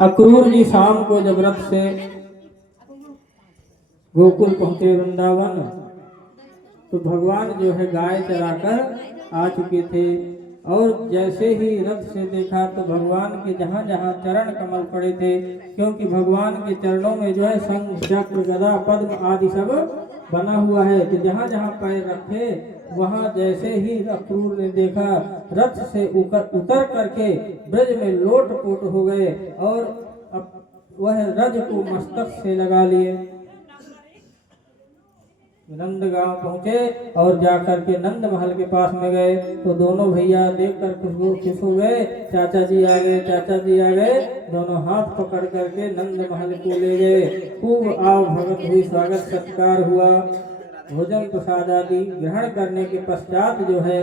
अक्रूर जी शाम को जब रथ से गोकुल पहुंचे वृंदावन, तो भगवान जो है गाय चराकर आ चुके थे। और जैसे ही रथ से देखा तो भगवान के जहाँ जहाँ चरण कमल पड़े थे, क्योंकि भगवान के चरणों में जो है शंख चक्र गदा पद्म आदि सब बना हुआ है, तो जहाँ जहाँ पैर रखे वहाँ जैसे ही अक्रूर ने देखा, रथ से उतर करके ब्रज में लोट पोट हो गए और वह रज को मस्तक से लगा लिए। नंद गांव पहुंचे और जाकर के नंद महल के पास में गए, तो दोनों भैया देखकर खुश हो गए। चाचा जी आ गए, चाचा जी आ गए, दोनों हाथ पकड़ करके नंद महल को ले गए। खूब आव भगत हुई, स्वागत सत्कार हुआ, भोजन प्रसाद आदि ग्रहण करने के पश्चात जो है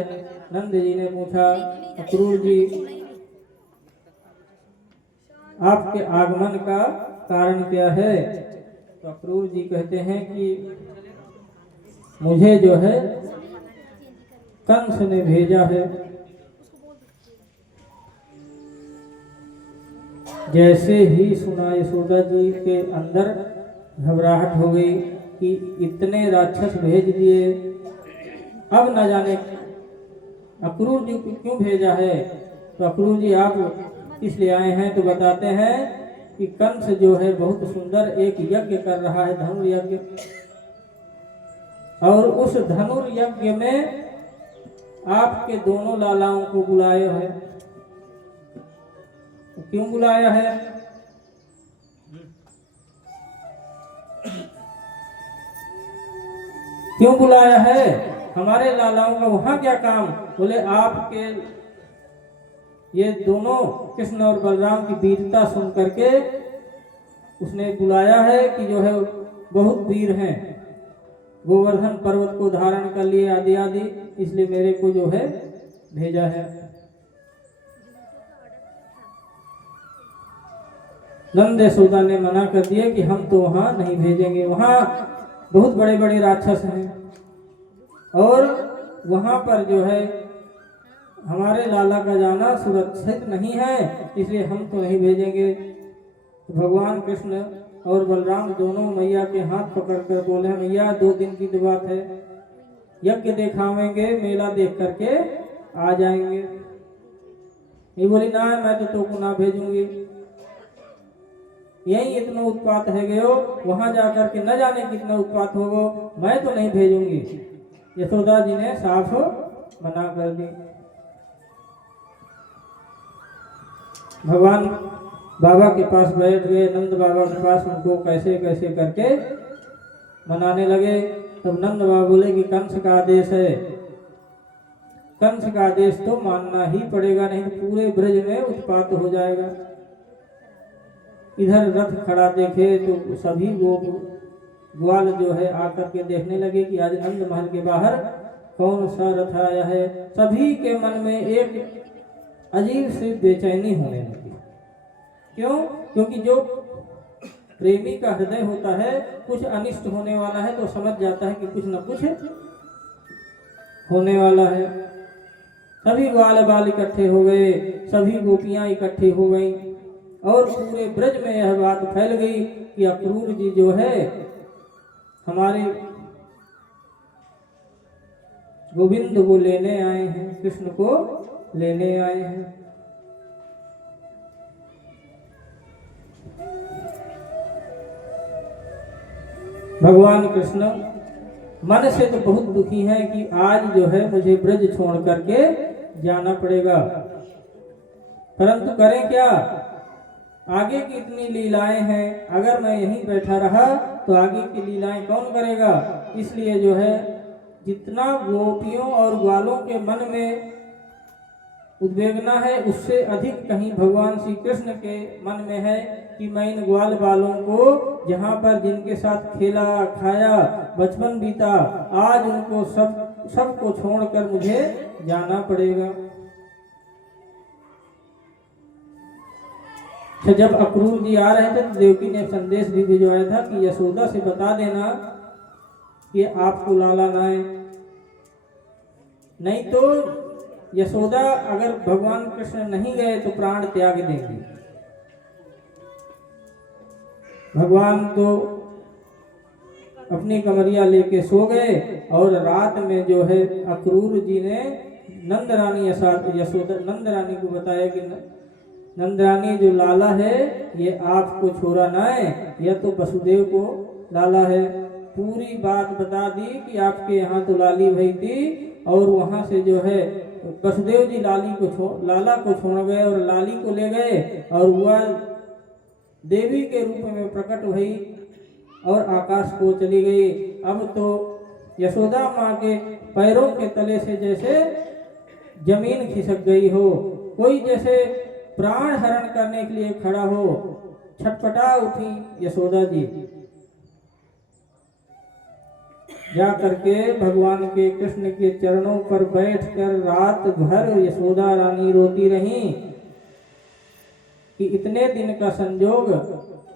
नंद जी ने पूछा, अक्रूर जी आपके आगमन का कारण क्या है? तो अक्रूर जी कहते हैं कि मुझे जो है कंस ने भेजा है। जैसे ही सुना यशोदा जी के अंदर घबराहट हो गई कि इतने राक्षस भेज दिए, अब न जाने अक्रूर जी को क्यों भेजा है। तो अक्रूर जी आप इसलिए आए हैं, तो बताते हैं कि कंस जो है बहुत सुंदर एक यज्ञ कर रहा है, धनुर्यज्ञ, और उस धनुर्यज्ञ में आपके दोनों लालाओं को बुलाया है। क्यों बुलाया है? क्यों बुलाया है? हमारे लालाओं का वहां क्या काम? बोले आपके ये दोनों कृष्ण और बलराम की वीरता सुन करके उसने बुलाया है कि जो है बहुत वीर हैं, गोवर्धन पर्वत को धारण कर लिए आदि आदि, इसलिए मेरे को जो है भेजा है। नंद यशोदा ने मना कर दिया कि हम तो वहां नहीं भेजेंगे, वहां बहुत बड़े बड़े राक्षस हैं और वहां पर जो है हमारे लाला का जाना सुरक्षित नहीं है, इसलिए हम तो नहीं भेजेंगे। भगवान कृष्ण और बलराम दोनों मैया के हाथ पकड़कर बोले, मैया 2 दिन की तो बात है, यज्ञ दिखावेंगे, मेला देख करके आ जाएंगे। ये बोली ना, मैं तो तुमको ना भेजूंगी, यही इतना उत्पात है गयो, वहां जाकर के न जाने कितना उत्पात होगो, मैं तो नहीं भेजूंगी। यशोदा जी ने साफ मना कर दी। भगवान बाबा के पास बैठ गए, नंद बाबा के पास, उनको कैसे कैसे करके मनाने लगे। तब नंद बाबा बोले कि कंस का आदेश है, कंस का आदेश तो मानना ही पड़ेगा, नहीं तो पूरे ब्रज में उत्पात हो जाएगा। इधर रथ खड़ा देखे तो सभी ग्वाल जो है आकर के देखने लगे कि आज नंद महल के बाहर कौन सा रथ आया है। सभी के मन में एक अजीब सी बेचैनी होने लगी। क्यों? क्योंकि जो प्रेमी का हृदय होता है, कुछ अनिष्ट होने वाला है तो समझ जाता है कि कुछ न कुछ होने वाला है। सभी ग्वाल बाल इकट्ठे हो गए, सभी गोपियां इकट्ठी हो गई और पूरे ब्रज में यह बात फैल गई कि अक्रूर जी जो है हमारे गोविंद को लेने आए हैं, कृष्ण को लेने आए हैं। भगवान कृष्ण मन से तो बहुत दुखी हैं कि आज जो है मुझे ब्रज छोड़ करके जाना पड़ेगा, परंतु करें क्या? आगे की इतनी लीलाएं हैं, अगर मैं यहीं बैठा रहा तो आगे की लीलाएं कौन करेगा? इसलिए जो है जितना गोपियों और ग्वालों के मन में उद्वेगना है, उससे अधिक कहीं भगवान श्री कृष्ण के मन में है कि मैं इन ग्वाल बालों को, जहाँ पर जिनके साथ खेला खाया बचपन बीता, आज उनको सबको छोड़कर मुझे जाना पड़ेगा। तो जब अक्रूर जी आ रहे थे तो देवकी ने संदेश भी भिजवाया था कि यशोदा से बता देना कि आपको लाला ना है, नहीं तो यशोदा अगर भगवान कृष्ण नहीं गए तो प्राण त्याग देंगी। भगवान तो अपनी कमरिया लेके सो गए और रात में जो है अक्रूर जी ने नंद रानी यशोदा नंद रानी को बताया कि नंद रानी जो लाला है ये आपको छोड़ा ना है, यह तो वसुदेव को लाला है। पूरी बात बता दी कि आपके यहाँ तो लाली भई थी और वहाँ से जो है वसुदेव जी लाला को छोड़ गए और लाली को ले गए और वह देवी के रूप में प्रकट हुई और आकाश को चली गई। अब तो यशोदा माँ के पैरों के तले से जैसे जमीन खिसक गई हो, कोई जैसे प्राण हरण करने के लिए खड़ा हो, छटपटा उठी यशोदा जी। जा करके भगवान के कृष्ण के चरणों पर बैठकर रात भर यशोदा रानी रोती रही कि इतने दिन का संजोग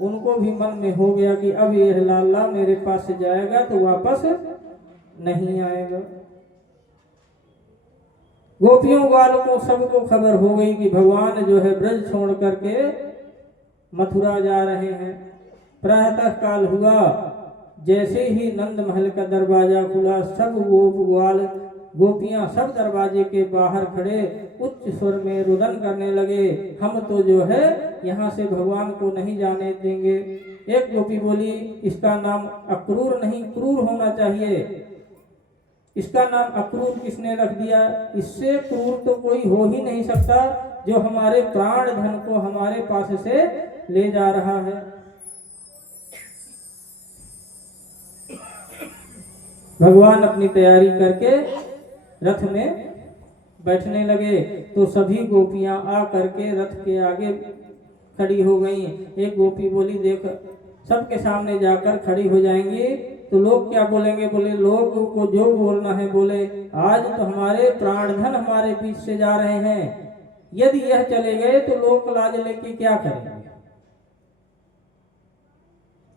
उनको भी मन में हो गया कि अब यह लाला मेरे पास से जाएगा तो वापस नहीं आएगा। गोपियों वालों सबको खबर हो गई कि भगवान जो है ब्रज छोड़ करके मथुरा जा रहे हैं। प्रातः काल हुआ, जैसे ही नंद महल का दरवाजा खुला, सब गोपियां सब दरवाजे के बाहर खड़े उच्च स्वर में रुदन करने लगे, हम तो जो है यहाँ से भगवान को नहीं जाने देंगे। एक गोपी बोली, इसका नाम अक्रूर नहीं क्रूर होना चाहिए। इसका नाम अक्रूर किसने रख दिया? इससे क्रूर तो कोई हो ही नहीं सकता जो हमारे प्राण धन को हमारे पास से ले जा रहा है। भगवान अपनी तैयारी करके रथ में बैठने लगे तो सभी गोपियां आ करके रथ के आगे खड़ी हो गईं। एक गोपी बोली, देख सबके सामने जाकर खड़ी हो जाएंगी तो लोग क्या बोलेंगे? बोले लोग को जो बोलना है बोले, आज तो हमारे प्राणधन हमारे बीच से जा रहे हैं, यदि यह चले गए तो लोक लाज लेके क्या करेंगे?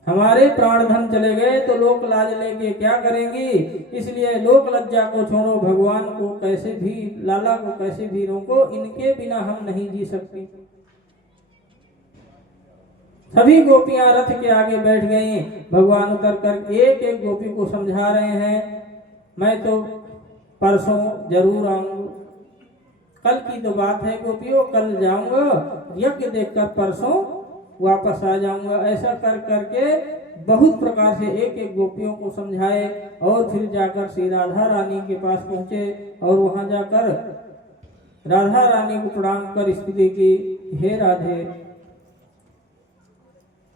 हमारे प्राणधन चले गए तो लोक लाज लेके क्या करेंगी? इसलिए लोक लज्जा को छोड़ो, भगवान को कैसे भी, लाला को कैसे भी रोको, इनके बिना हम नहीं जी सकती। सभी गोपियां रथ के आगे बैठ गईं। भगवान उतर कर एक एक गोपी को समझा रहे हैं, मैं तो परसों जरूर आऊंगा, कल की तो बात है गोपियों, कल जाऊंगा यज्ञ देखकर परसों वापस आ जाऊंगा। ऐसा कर करके बहुत प्रकार से एक एक गोपियों को समझाए और फिर जाकर श्री राधा रानी के पास पहुंचे और वहां जाकर राधा रानी को प्रणाम कर स्तुति की, हे राधे,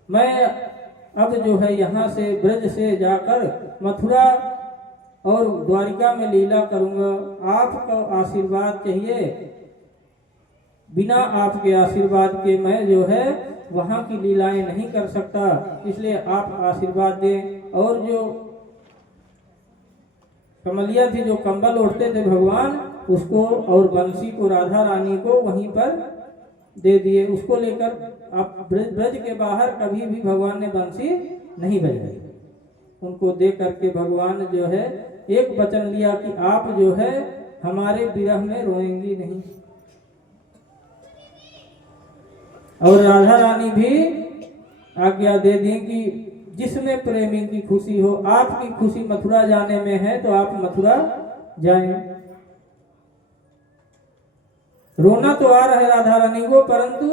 मैं अब जो है यहाँ से ब्रज से जाकर मथुरा और द्वारिका में लीला करूंगा, आपका आशीर्वाद चाहिए, बिना आपके आशीर्वाद के मैं जो है वहाँ की लीलाएं नहीं कर सकता, इसलिए आप आशीर्वाद दें। और जो कमलिया थी, जो कंबल ओढ़ते थे भगवान, उसको और बंसी को राधा रानी को वहीं पर दे दिए। उसको लेकर आप ब्रज के बाहर कभी भी भगवान ने बंसी नहीं बजाई। उनको दे करके भगवान जो है एक वचन लिया कि आप जो है हमारे विरह में रोएंगी नहीं। और राधा रानी भी आज्ञा दे दी कि जिसमें प्रेमी की खुशी हो, आपकी खुशी मथुरा जाने में है तो आप मथुरा जाएं। रोना तो आ रहा है राधा रानी को, परंतु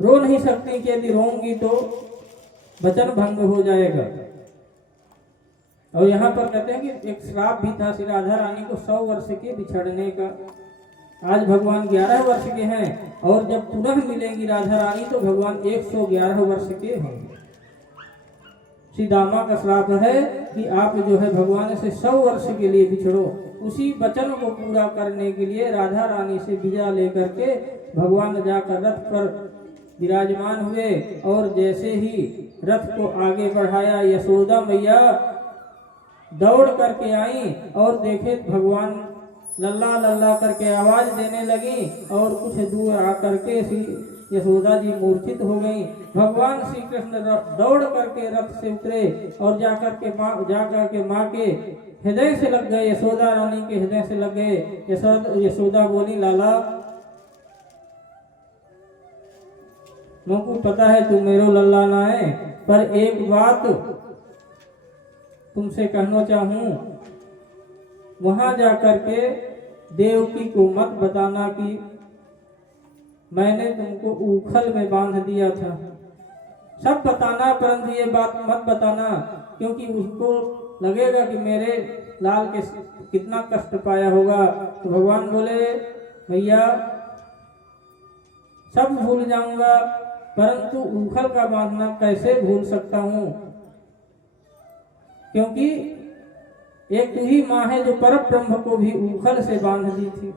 रो नहीं सकती कि यदि रोऊंगी तो वचन भंग हो जाएगा। और यहाँ पर कहते हैं कि एक श्राप भी था श्री राधा रानी को 100 वर्ष के बिछड़ने का। आज भगवान 11 वर्ष के हैं और जब पुनः मिलेंगी राधा रानी तो भगवान 111 वर्ष के होंगे। श्री दामा का श्राप है कि आप जो है भगवान से 100 वर्ष के लिए बिछड़ो। उसी वचन को पूरा करने के लिए राधा रानी से विदा लेकर के भगवान जाकर रथ पर विराजमान हुए और जैसे ही रथ को आगे बढ़ाया, यशोदा मैया दौड़ करके आई और देखे भगवान लल्ला लल्ला करके आवाज देने लगी और कुछ दूर आकर के श्री यशोदा जी मूर्छित हो गई। भगवान श्री कृष्ण दौड़ करके रथ से उतरे और जाकर के माँ के हृदय से लग गए, यशोदा रानी के हृदय से लग गए। यशोदा बोली, लाला मुझको पता है तू मेरो लल्ला ना है, पर एक बात तुमसे कहना चाहूं, वहां जाकर के देवकी को मत बताना कि मैंने तुमको ऊखल में बांध दिया था। सब बताना, परंतु ये बात मत बताना, क्योंकि उसको लगेगा कि मेरे लाल के कितना कष्ट पाया होगा। तो भगवान बोले, भैया सब भूल जाऊंगा, परंतु ऊखल का बांधना कैसे भूल सकता हूं, क्योंकि एक तू ही माँ है जो परब्रह्म को भी ऊखल से बांध दी थी।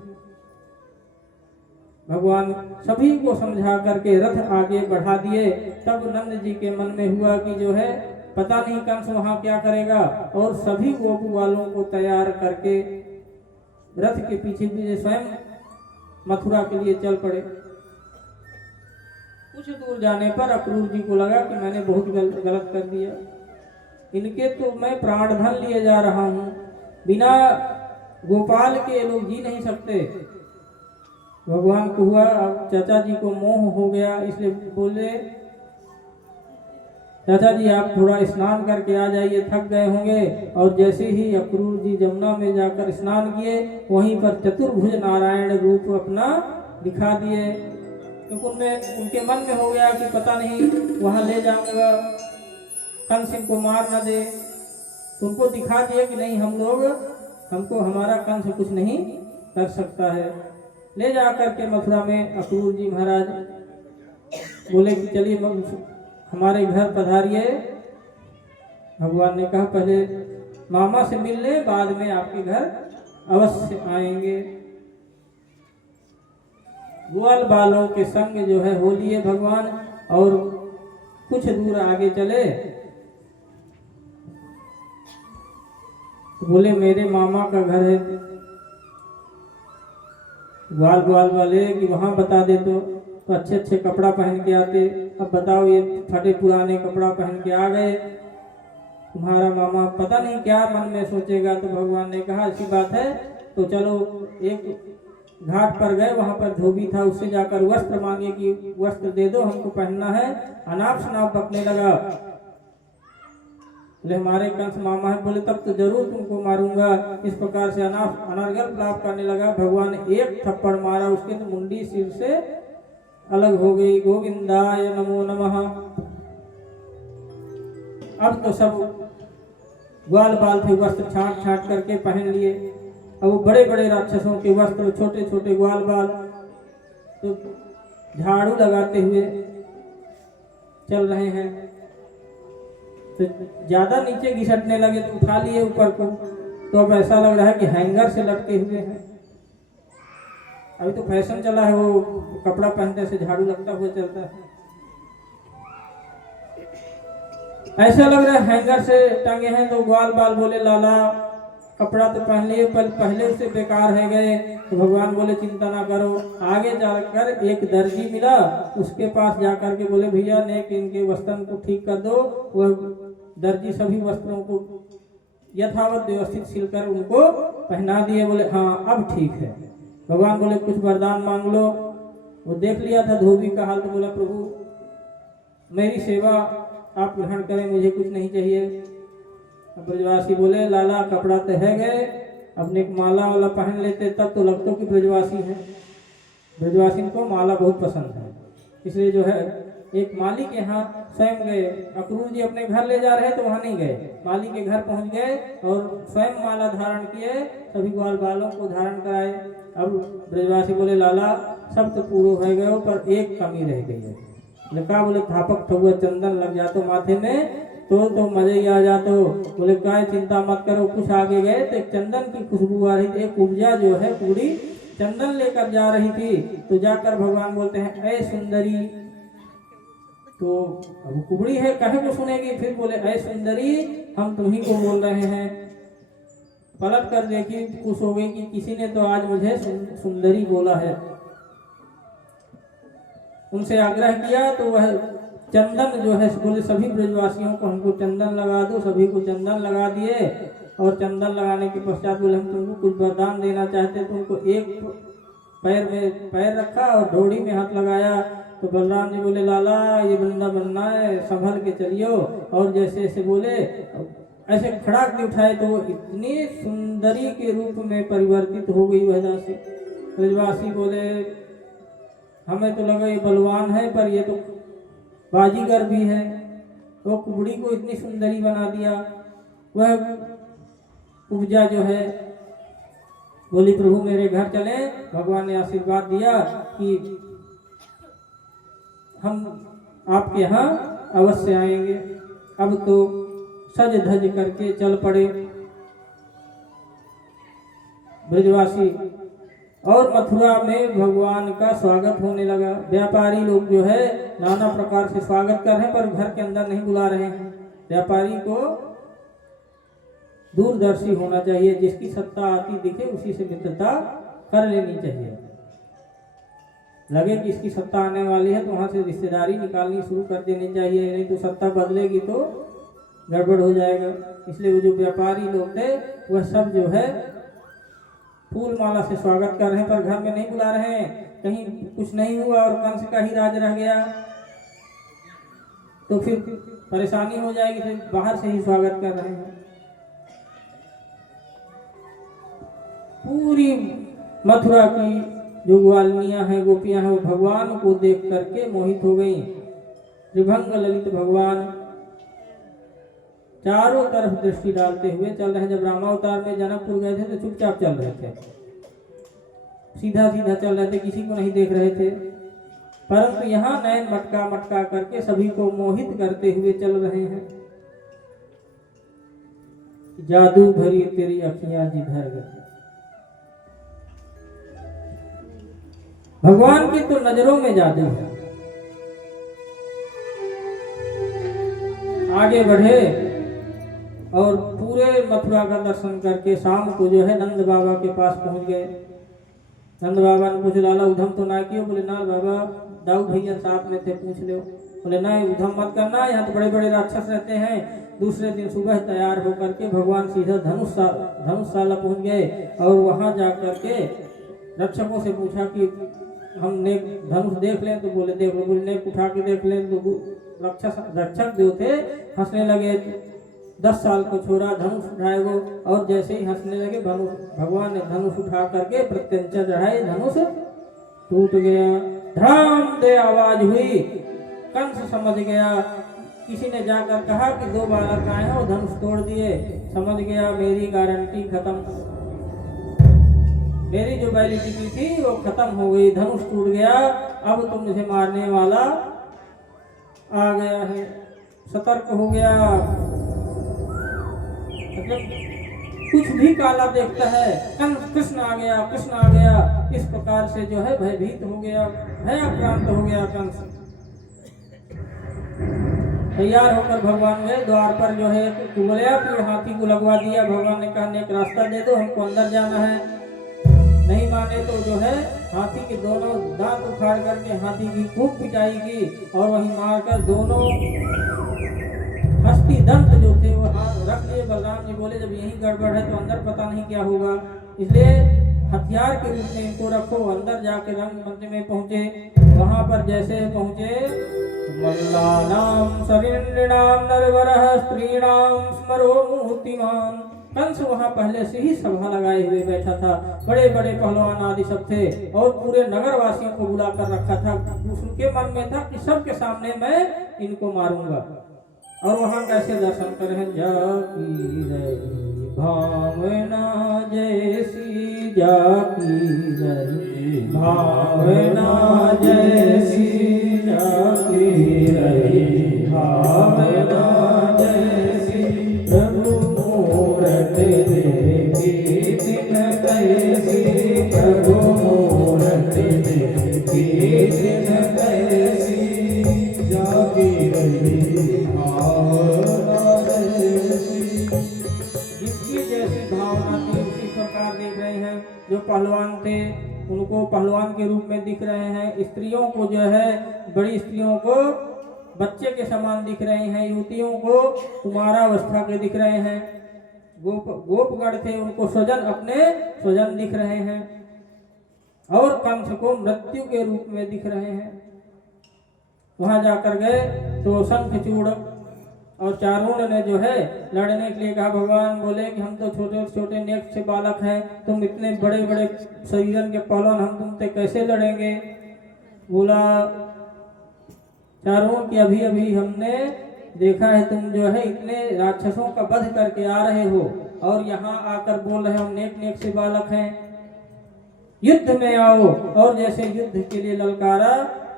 भगवान सभी को समझा करके रथ आगे बढ़ा दिए। तब नंद जी के मन में हुआ कि जो है पता नहीं कंस वहां क्या करेगा, और सभी गोपू वालों को तैयार करके रथ के पीछे पीछे स्वयं मथुरा के लिए चल पड़े। कुछ दूर जाने पर अक्रूर जी को लगा कि मैंने बहुत गलत कर दिया, इनके तो मैं प्राण धन लिए जा रहा हूं, बिना गोपाल के लोग जी नहीं सकते। भगवान को हुआ अब चाचा जी को मोह हो गया, इसलिए बोले, चाचा जी आप थोड़ा स्नान करके आ जाइए, थक गए होंगे। और जैसे ही अक्रूर जी जमुना में जाकर स्नान किए, वहीं पर चतुर्भुज नारायण रूप अपना दिखा दिए। क्योंकि उनके मन में हो गया कि पता नहीं वहां ले जाऊंगा, कंस इनको मार न दे। उनको दिखा दिए कि नहीं, हमको हमारा कंस कुछ नहीं कर सकता है। ले जा करके मथुरा में अक्रूर जी महाराज बोले कि चलिए हमारे घर पधारिए। भगवान ने कहा पहले मामा से मिल ले, बाद में आपके घर अवश्य आएंगे। ग्वाल बालों के संग जो है हो लिए भगवान, और कुछ दूर आगे चले तो बोले मेरे मामा का घर है। ग्वाल वाले कि वहां बता दे तो अच्छे अच्छे कपड़ा पहन के आते। अब बताओ ये फटे पुराने कपड़ा पहन के आ गए, तुम्हारा मामा पता नहीं क्या मन में सोचेगा। तो भगवान ने कहा ऐसी बात है तो चलो, एक घाट पर गए, वहां पर धोबी था, उससे जाकर वस्त्र मांगे कि वस्त्र दे दो, हमको पहनना है। अनाप शनाप बकने लगा, बोले हमारे कंस मामा है। बोले तब तो जरूर तुमको मारूंगा। इस प्रकार से अनर्गल प्राप्त करने लगा। भगवान ने एक थप्पड़ मारा, उसके तो मुंडी सिर से अलग हो गई। गोविंदाय नमो नमः। अब तो सब ग्वाल बाल थे, वस्त्र छांट छांट करके पहन लिए। अब वो बड़े बड़े राक्षसों के वस्त्र, छोटे छोटे ग्वाल बाल, तो झाड़ू लगाते हुए चल रहे हैं। तो ज्यादा नीचे घिसटने लगे तो उठा लिए ऊपर को, तो अब ऐसा लग रहा है कि हैंगर से लटके हुए हैं। अभी तो फैशन चला है, वो कपड़ा पहनने से झाड़ू लगता हुआ चलता है। ऐसा लग रहा है हैंगर से टंगे हैं। तो ग्वाल बाल बोले लाला कपड़ा तो पहन लिए, पर पहले उससे बेकार है गए। तो भगवान बोले चिंता ना करो। आगे जाकर एक दर्जी मिला, उसके पास जाकर के बोले भैया नेक इनके वस्त्रों को ठीक कर दो। वह दर्जी सभी वस्त्रों को यथावत व्यवस्थित सिलकर उनको पहना दिए। बोले हाँ अब ठीक है। भगवान बोले कुछ वरदान मांग लो। वो देख लिया था धोबी का हाल, तो बोला प्रभु मेरी सेवा आप ग्रहण करें, मुझे कुछ नहीं चाहिए। अब ब्रजवासी बोले लाला कपड़ा तो है गए, अपने माला वाला पहन लेते, तब तो लगता कि ब्रजवासी है। ब्रजवासी को माला बहुत पसंद है, इसलिए जो है एक माली के यहाँ स्वयं गए। अक्रूर जी अपने घर ले जा रहे तो वहां नहीं गए, माली के घर पहुंच गए और स्वयं माला धारण किए, सभी ग्वाल बालों को धारण कराए। अब ब्रजवासी बोले लाला सब तो पूरा हो गए, पर एक कमी रह गई है। लका बोले थापक ठगुआ चंदन लग जातो माथे में तो मजे ही आ जातो। बोले काय चिंता मत करो। कुछ आगे गए तो एक चंदन की खुशबू आ रही थी। एक कुब्जा जो है कुड़ी चंदन लेकर जा रही थी। तो जाकर भगवान बोलते हैं ऐ सुंदरी। तो अब कुबड़ी है कहे को सुनेगी, फिर बोले ऐ सुंदरी हम तुम्ही को बोल रहे हैं। पलट कर देखी, खुश हो गई कि किसी ने तो आज मुझे सुंदरी बोला है। उनसे आग्रह किया तो वह चंदन जो है बोले सभी ब्रजवासियों को हमको चंदन लगा दो। सभी को चंदन लगा दिए और चंदन लगाने के पश्चात बोले हम तुमको कुछ वरदान देना चाहते, तुमको एक पैर में पैर रखा और ढोड़ी में हाथ लगाया। तो बलराम जी बोले लाला ये बंदा बनना है, संभल के चलियो। और जैसे ऐसे बोले ऐसे खड़ा के उठाए तो वो इतनी सुंदरी के रूप में परिवर्तित हो गई वजह से। ब्रजवासी बोले हमें तो लगा ये बलवान है पर ये तो बाजीगर भी है। वो कुबड़ी को इतनी सुंदरी बना दिया। वह उपजा जो है बोली प्रभु मेरे घर चले। भगवान ने आशीर्वाद दिया कि हम आपके यहाँ अवश्य आएंगे। अब तो सज धज करके चल पड़े ब्रजवासी और मथुरा में भगवान का स्वागत होने लगा। व्यापारी लोग जो है नाना प्रकार से स्वागत कर रहे हैं पर घर के अंदर नहीं बुला रहे हैं। व्यापारी को दूरदर्शी होना चाहिए, जिसकी सत्ता आती दिखे उसी से मित्रता कर लेनी चाहिए। लगे कि इसकी सत्ता आने वाली है तो वहां से रिश्तेदारी निकालनी शुरू कर देनी चाहिए, नहीं तो सत्ता बदलेगी तो गड़बड़ हो जाएगा। इसलिए वो जो व्यापारी लोग थे वह सब जो है फूल माला से स्वागत कर रहे हैं पर घर में नहीं बुला रहे हैं। कहीं कुछ नहीं हुआ और कंस का ही राज रह गया तो फिर परेशानी हो जाएगी, फिर बाहर से ही स्वागत कर रहे हैं। पूरी मथुरा की जो ग्वालनियां हैं गोपियां हैं वो भगवान को देख करके मोहित हो गई। त्रिभंग ललित भगवान चारों तरफ दृष्टि डालते हुए चल रहे हैं। जब रामावतार में जनकपुर गए थे तो चुपचाप चल रहे थे, सीधा सीधा चल रहे थे, किसी को नहीं देख रहे थे। परंतु यहाँ नयन मटका मटका करके सभी को मोहित करते हुए चल रहे हैं। जादू भरी तेरी अखियां जिधर गई। भगवान की तो नजरों में जादू है। आगे बढ़े और पूरे मथुरा का दर्शन करके शाम को जो है नंद बाबा के पास पहुंच गए। नंद बाबा ने पूछा लाला उधम तो ना कियो? बोले ना बाबा, दाऊ भैया साथ में थे, पूछ लो। बोले नहीं उधम मत करना, यहाँ तो बड़े बड़े राक्षस रहते हैं। दूसरे दिन सुबह तैयार होकर के भगवान सीधा धनुषशाला पहुंच गए और वहां जा करके रक्षकों से पूछा कि हम नेक धनुष देख लें, तो बोले देख लो। बोले नेक उठा के देख लें, तो रक्षक जो थे हंसने लगे। 10 साल को छोरा धनुष उठाए वो, और जैसे ही हंसने लगे भगवान ने धनुष उठा करके प्रत्यंचा चढ़ाई, धनुष टूट गया। धड़ाम दे आवाज हुई, कंस समझ गया। किसी ने जाकर कहा कि 2 बालक आए हैं और धनुष तोड़ दिए। समझ गया मेरी गारंटी खत्म, मेरी जो वैलिडिटी थी वो खत्म हो गई, धनुष टूट गया। अब तो मुझे मारने वाला आ गया है। सतर्क हो गया, मतलब कुछ भी काला देखता है। कृष्ण आ गया, कृष्ण आ गया, इस प्रकार से जो है भयभीत हो गया, भयाक्रांत हो गया कंस। तैयार होकर भगवान गए द्वार पर जो है कुबलिया पेड़ हाथी को लगवा दिया। भगवान ने कहा एक रास्ता दे दो, हमको अंदर जाना है। नहीं माने तो जो है हाथी के दोनों दांत उखाड़ करके हाथी की खूब पिटाई की और वहीं मारकर दोनों हस्ती दंत जो थे वो हाथ रख लिए। बलराम जी बोले जब यही गड़बड़ है तो अंदर पता नहीं क्या होगा, इसलिए हथियार के रूप में इनको रखो। अंदर जाके रंगमंच में पहुंचे। वहां पर जैसे पहुंचे, मल्लानाम सरिंद्रणाम नरवरः स्त्रीणाम स्मरो मूर्तिमान। कंस वहां पहले से ही सभा लगाए हुए बैठा था। बड़े बड़े पहलवान आदि सब थे और पूरे नगर वासियों को बुला कर रखा था। उसके मन में था कि सबके सामने मैं इनको मारूंगा। और वहां कैसे दर्शन करें, जाकी रही भावना जैसी, जाकी रही भावना जैसी, जाकी रही भावना जैसी। प्रभु मूरत देखी दिन कैसी, प्रभु मूरत देखी दिन कैसी, जाकी रही जिसकी जैसी भावना थी उसी प्रकार देख रहे हैं। जो पहलवान थे उनको पहलवान के रूप में दिख रहे हैं। स्त्रियों को जो है बड़ी स्त्रियों को बच्चे के समान दिख रहे हैं। युवतियों को कुमारावस्था के दिख रहे हैं। गोपगण थे उनको स्वजन अपने स्वजन दिख रहे हैं और कंस को मृत्यु के रूप में दिख रहे हैं। वहां जाकर गए तो शंखचूड़ और चारुण ने जो है लड़ने के लिए कहा। भगवान बोले कि हम तो छोटे छोटे नेक से बालक हैं, तुम इतने बड़े बड़े शरीरन के पहलवान, हम तुमसे कैसे लड़ेंगे। बोला चारुण कि अभी अभी हमने देखा है तुम जो है इतने राक्षसों का वध करके आ रहे हो और यहाँ आकर बोल रहे हो नेक नेक से बालक हैं, युद्ध में आओ। और जैसे युद्ध के लिए ललकारा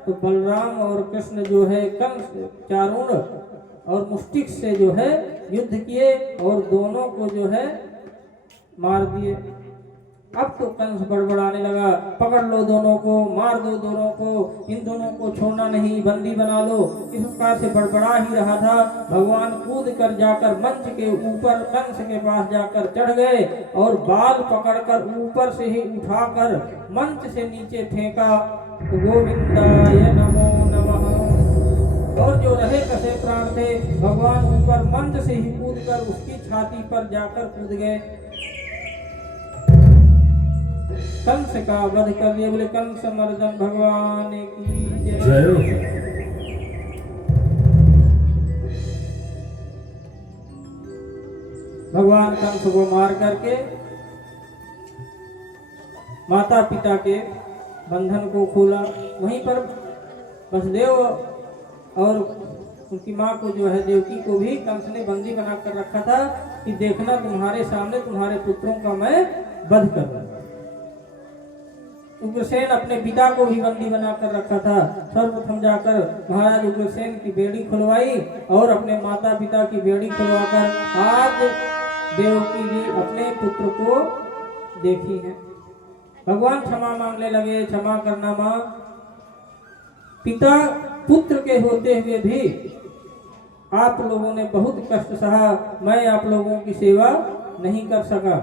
तो बलराम और कृष्ण जो है कंस चारुण और मुष्टिक से जो है युद्ध किए और दोनों को जो है मार दिए। अब तो कंस बड़बड़ाने लगा, पकड़ लो दोनों को, मार दो दोनों को, इन दोनों को छोड़ना नहीं, बंदी बना लो। इस प्रकार से बड़बड़ा ही रहा था। भगवान कूद कर जाकर मंच के ऊपर कंस के पास जाकर चढ़ गए और बाल पकड़कर ऊपर से ही उठाकर मंच से नीचे फेंका। गोविंदाय नमो नमः। और जो रहे कसे प्राण थे भगवान ऊपर मंच से ही कूदकर उसकी छाती पर जाकर कूद गए, कंस का वध कर दिया। बोले कंस मर्दन भगवान की जय। भगवान कंस को मार करके माता पिता के बंधन को खोला। वहीं पर वसुदेव और उनकी माँ को जो है देवकी को भी कंस ने बंदी बनाकर रखा था कि देखना तुम्हारे सामने तुम्हारे पुत्रों का मैं वध करूंगा। उग्रसेन अपने पिता को भी बंदी बनाकर रखा था। सर्वप्रथम जाकर महाराज उग्रसेन की बेड़ी खुलवाई और अपने माता पिता की बेड़ी खुलवाकर आज देवकी जी अपने पुत्र को देखी है। भगवान क्षमा मांगने लगे, क्षमा करना माँ, पिता पुत्र के होते हुए भी आप लोगों ने बहुत कष्ट सहा, मैं आप लोगों की सेवा नहीं कर सका।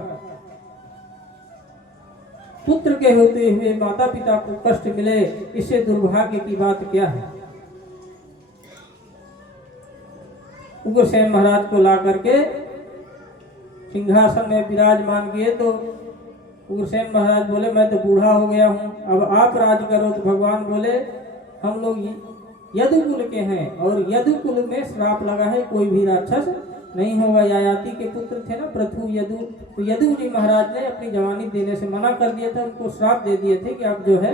पुत्र के होते हुए माता पिता को कष्ट मिले, इससे दुर्भाग्य की बात क्या है। उग्रसेन महाराज को ला करके सिंहासन में विराजमान किए तो उग्रसेन महाराज बोले मैं तो बूढ़ा हो गया हूँ, अब आप राज करो। तो भगवान बोले हम लोग यदुकुल के हैं और यदुकुल में श्राप लगा है, कोई भी राक्षस नहीं होगा। यायाति के पुत्र थे ना पृथु यदु, तो यदु जी महाराज ने अपनी जवानी देने से मना कर दिया था, उनको श्राप दे दिए थे कि आप जो है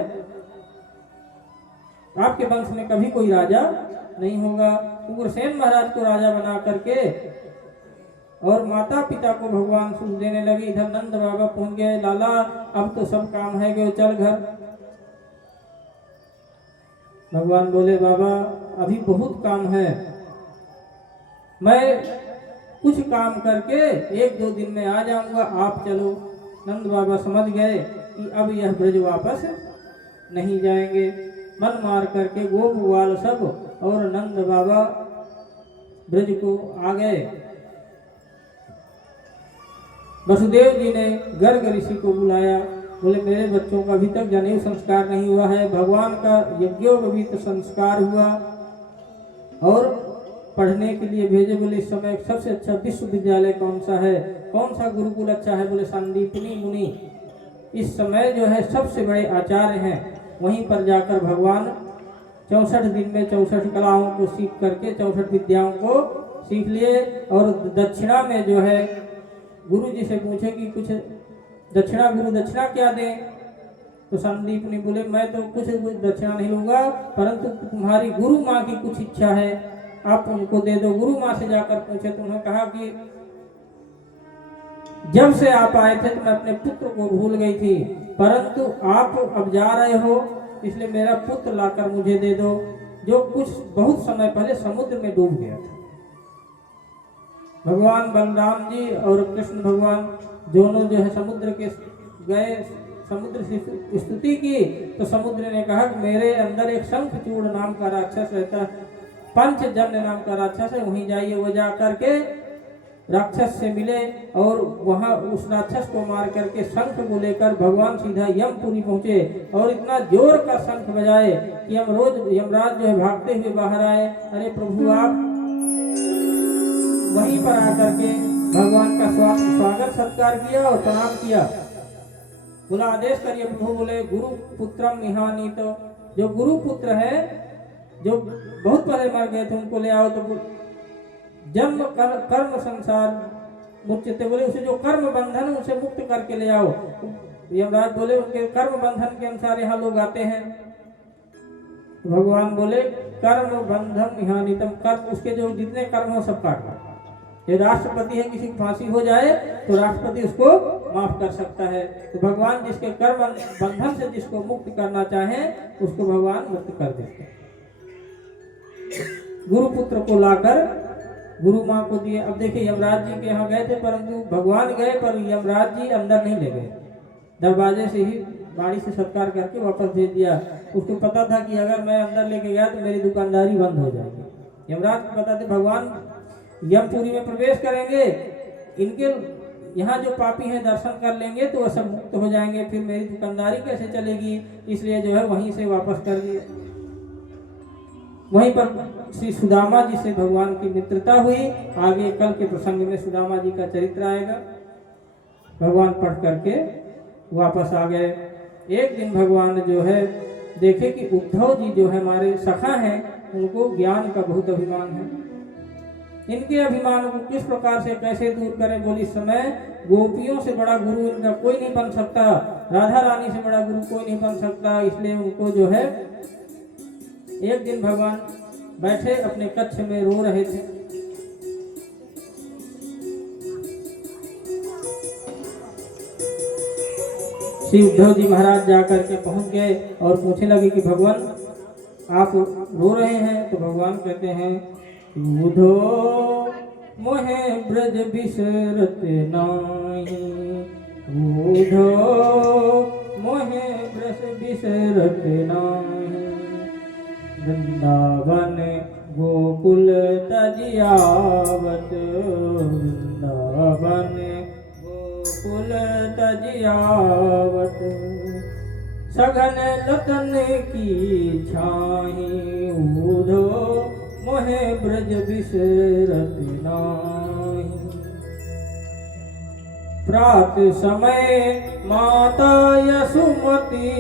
आपके वंश में कभी कोई राजा नहीं होगा। उग्रसेन महाराज को राजा बना करके और माता पिता को भगवान सुख देने लगे। इधर नंद बाबा पहुंच गए, लाला अब तो सब काम है गए, चल घर। भगवान बोले बाबा अभी बहुत काम है, मैं कुछ काम करके 1-2 दिन में आ जाऊंगा, आप चलो। नंद बाबा समझ गए कि अब यह ब्रज वापस नहीं जाएंगे। मन मार करके गोप ग्वाल सब और नंद बाबा ब्रज को आ गए। वसुदेव जी ने गर्ग ऋषि को बुलाया, बोले मेरे बच्चों का अभी तक जनेऊ संस्कार नहीं हुआ है, भगवान का यज्ञोपवीत संस्कार हुआ और पढ़ने के लिए भेजे। बोले इस समय सबसे अच्छा विश्वविद्यालय कौन सा है, कौन सा गुरुकुल अच्छा है। बोले संदीपनी मुनि इस समय जो है सबसे बड़े आचार्य हैं, वहीं पर जाकर भगवान 64 दिन में 64 कलाओं को सीख करके 64 विद्याओं को सीख लिए। और दक्षिणा में जो है गुरु जी से पूछे कि कुछ दक्षिणा, गुरु दक्षिणा क्या दें। तो संदीप ने बोले मैं तो कुछ दक्षिणा नहीं लूंगा, परंतु तुम्हारी गुरु माँ की कुछ इच्छा है आप उनको दे दो। गुरु माँ से जाकर पूछे तो उन्होंने कहा कि जब से आप आए थे तो मैं अपने पुत्र को भूल गई थी, परंतु आप अब जा रहे हो इसलिए मेरा पुत्र लाकर मुझे दे दो, जो कुछ बहुत समय पहले समुद्र में डूब गया था। भगवान बलराम जी और कृष्ण भगवान दोनों जो है समुद्र के गए, समुद्र से स्तुति की तो समुद्र ने कहा कि मेरे अंदर एक शंखचूड़ नाम का राक्षस रहता है, पंचजन्य नाम का राक्षस है, वहीं जाइए। वो जा करके राक्षस से मिले और वहां उस राक्षस को मार करके शंख को लेकर भगवान सीधा यमपुरी पहुंचे और इतना जोर का शंख बजाए कि यमराज जो है भागते हुए बाहर आए। अरे प्रभु आप वहीं पर आकर के भगवान का स्वागत सत्कार किया और प्रणाम किया। बोला आदेश करिए प्रभु। बोले गुरु पुत्रम निहानी, तो जो गुरु पुत्र है जो बहुत पहले मर गए थे उनको ले आओ। तो जन्म कर्म संसार मुक्त, बोले उसे जो कर्म बंधन उसे मुक्त करके ले आओ। यमराज बोले उनके कर्म बंधन के अनुसार यहाँ लोग आते हैं। भगवान बोले कर्म बंधन निहानितम, कर्म उसके जो जितने कर्म हो सब काट दो। ये राष्ट्रपति है, किसी को फांसी हो जाए तो राष्ट्रपति उसको माफ कर सकता है। तो भगवान जिसके कर्म बंधन से जिसको मुक्त करना चाहे उसको भगवान मुक्त कर देते हैं। गुरु पुत्र को लाकर गुरु माँ को दिए। अब देखिए यमराज जी के यहाँ गए थे, परंतु भगवान गए पर यमराज जी अंदर नहीं ले गए, दरवाजे से ही बाड़ी से सत्कार करके वापस भेज दिया। उसको पता था कि अगर मैं अंदर लेके गया तो मेरी दुकानदारी बंद हो जाएगी। यमराज को पता था भगवान यमपुरी में प्रवेश करेंगे, इनके यहाँ जो पापी हैं दर्शन कर लेंगे तो वह सब मुक्त हो जाएंगे, फिर मेरी दुकानदारी कैसे चलेगी। इसलिए जो है वहीं से वापस कर दिए। वहीं पर श्री सुदामा जी से भगवान की मित्रता हुई। आगे कल के प्रसंग में सुदामा जी का चरित्र आएगा। भगवान पढ़ करके वापस आ गए। एक दिन भगवान जो है देखे कि उद्धव जी जो है हमारे सखा हैं, उनको ज्ञान का बहुत अभिमान है। इनके अभिमान को किस प्रकार से कैसे दूर करें। बोली समय गोपियों से बड़ा गुरु इनका कोई नहीं बन सकता, राधा रानी से बड़ा गुरु कोई नहीं बन सकता। इसलिए उनको जो है एक दिन भगवान बैठे अपने कक्ष में रो रहे थे। श्री उद्धव जी महाराज जाकर के पहुंच गए और पूछने लगे कि भगवान आप रो रहे हैं। तो भगवान कहते हैं उद्धो मोहे ब्रज बिसरत नाही, उद्धो मोहे ब्रज बिसरत नाही। वृंदावन गोकुल तजियावत, वृंदावन गोकुल तजियावत। सघन लतन की छाही, उद्धो मोहे ब्रज बिसरत नाही। प्रात समय माता यशोमती,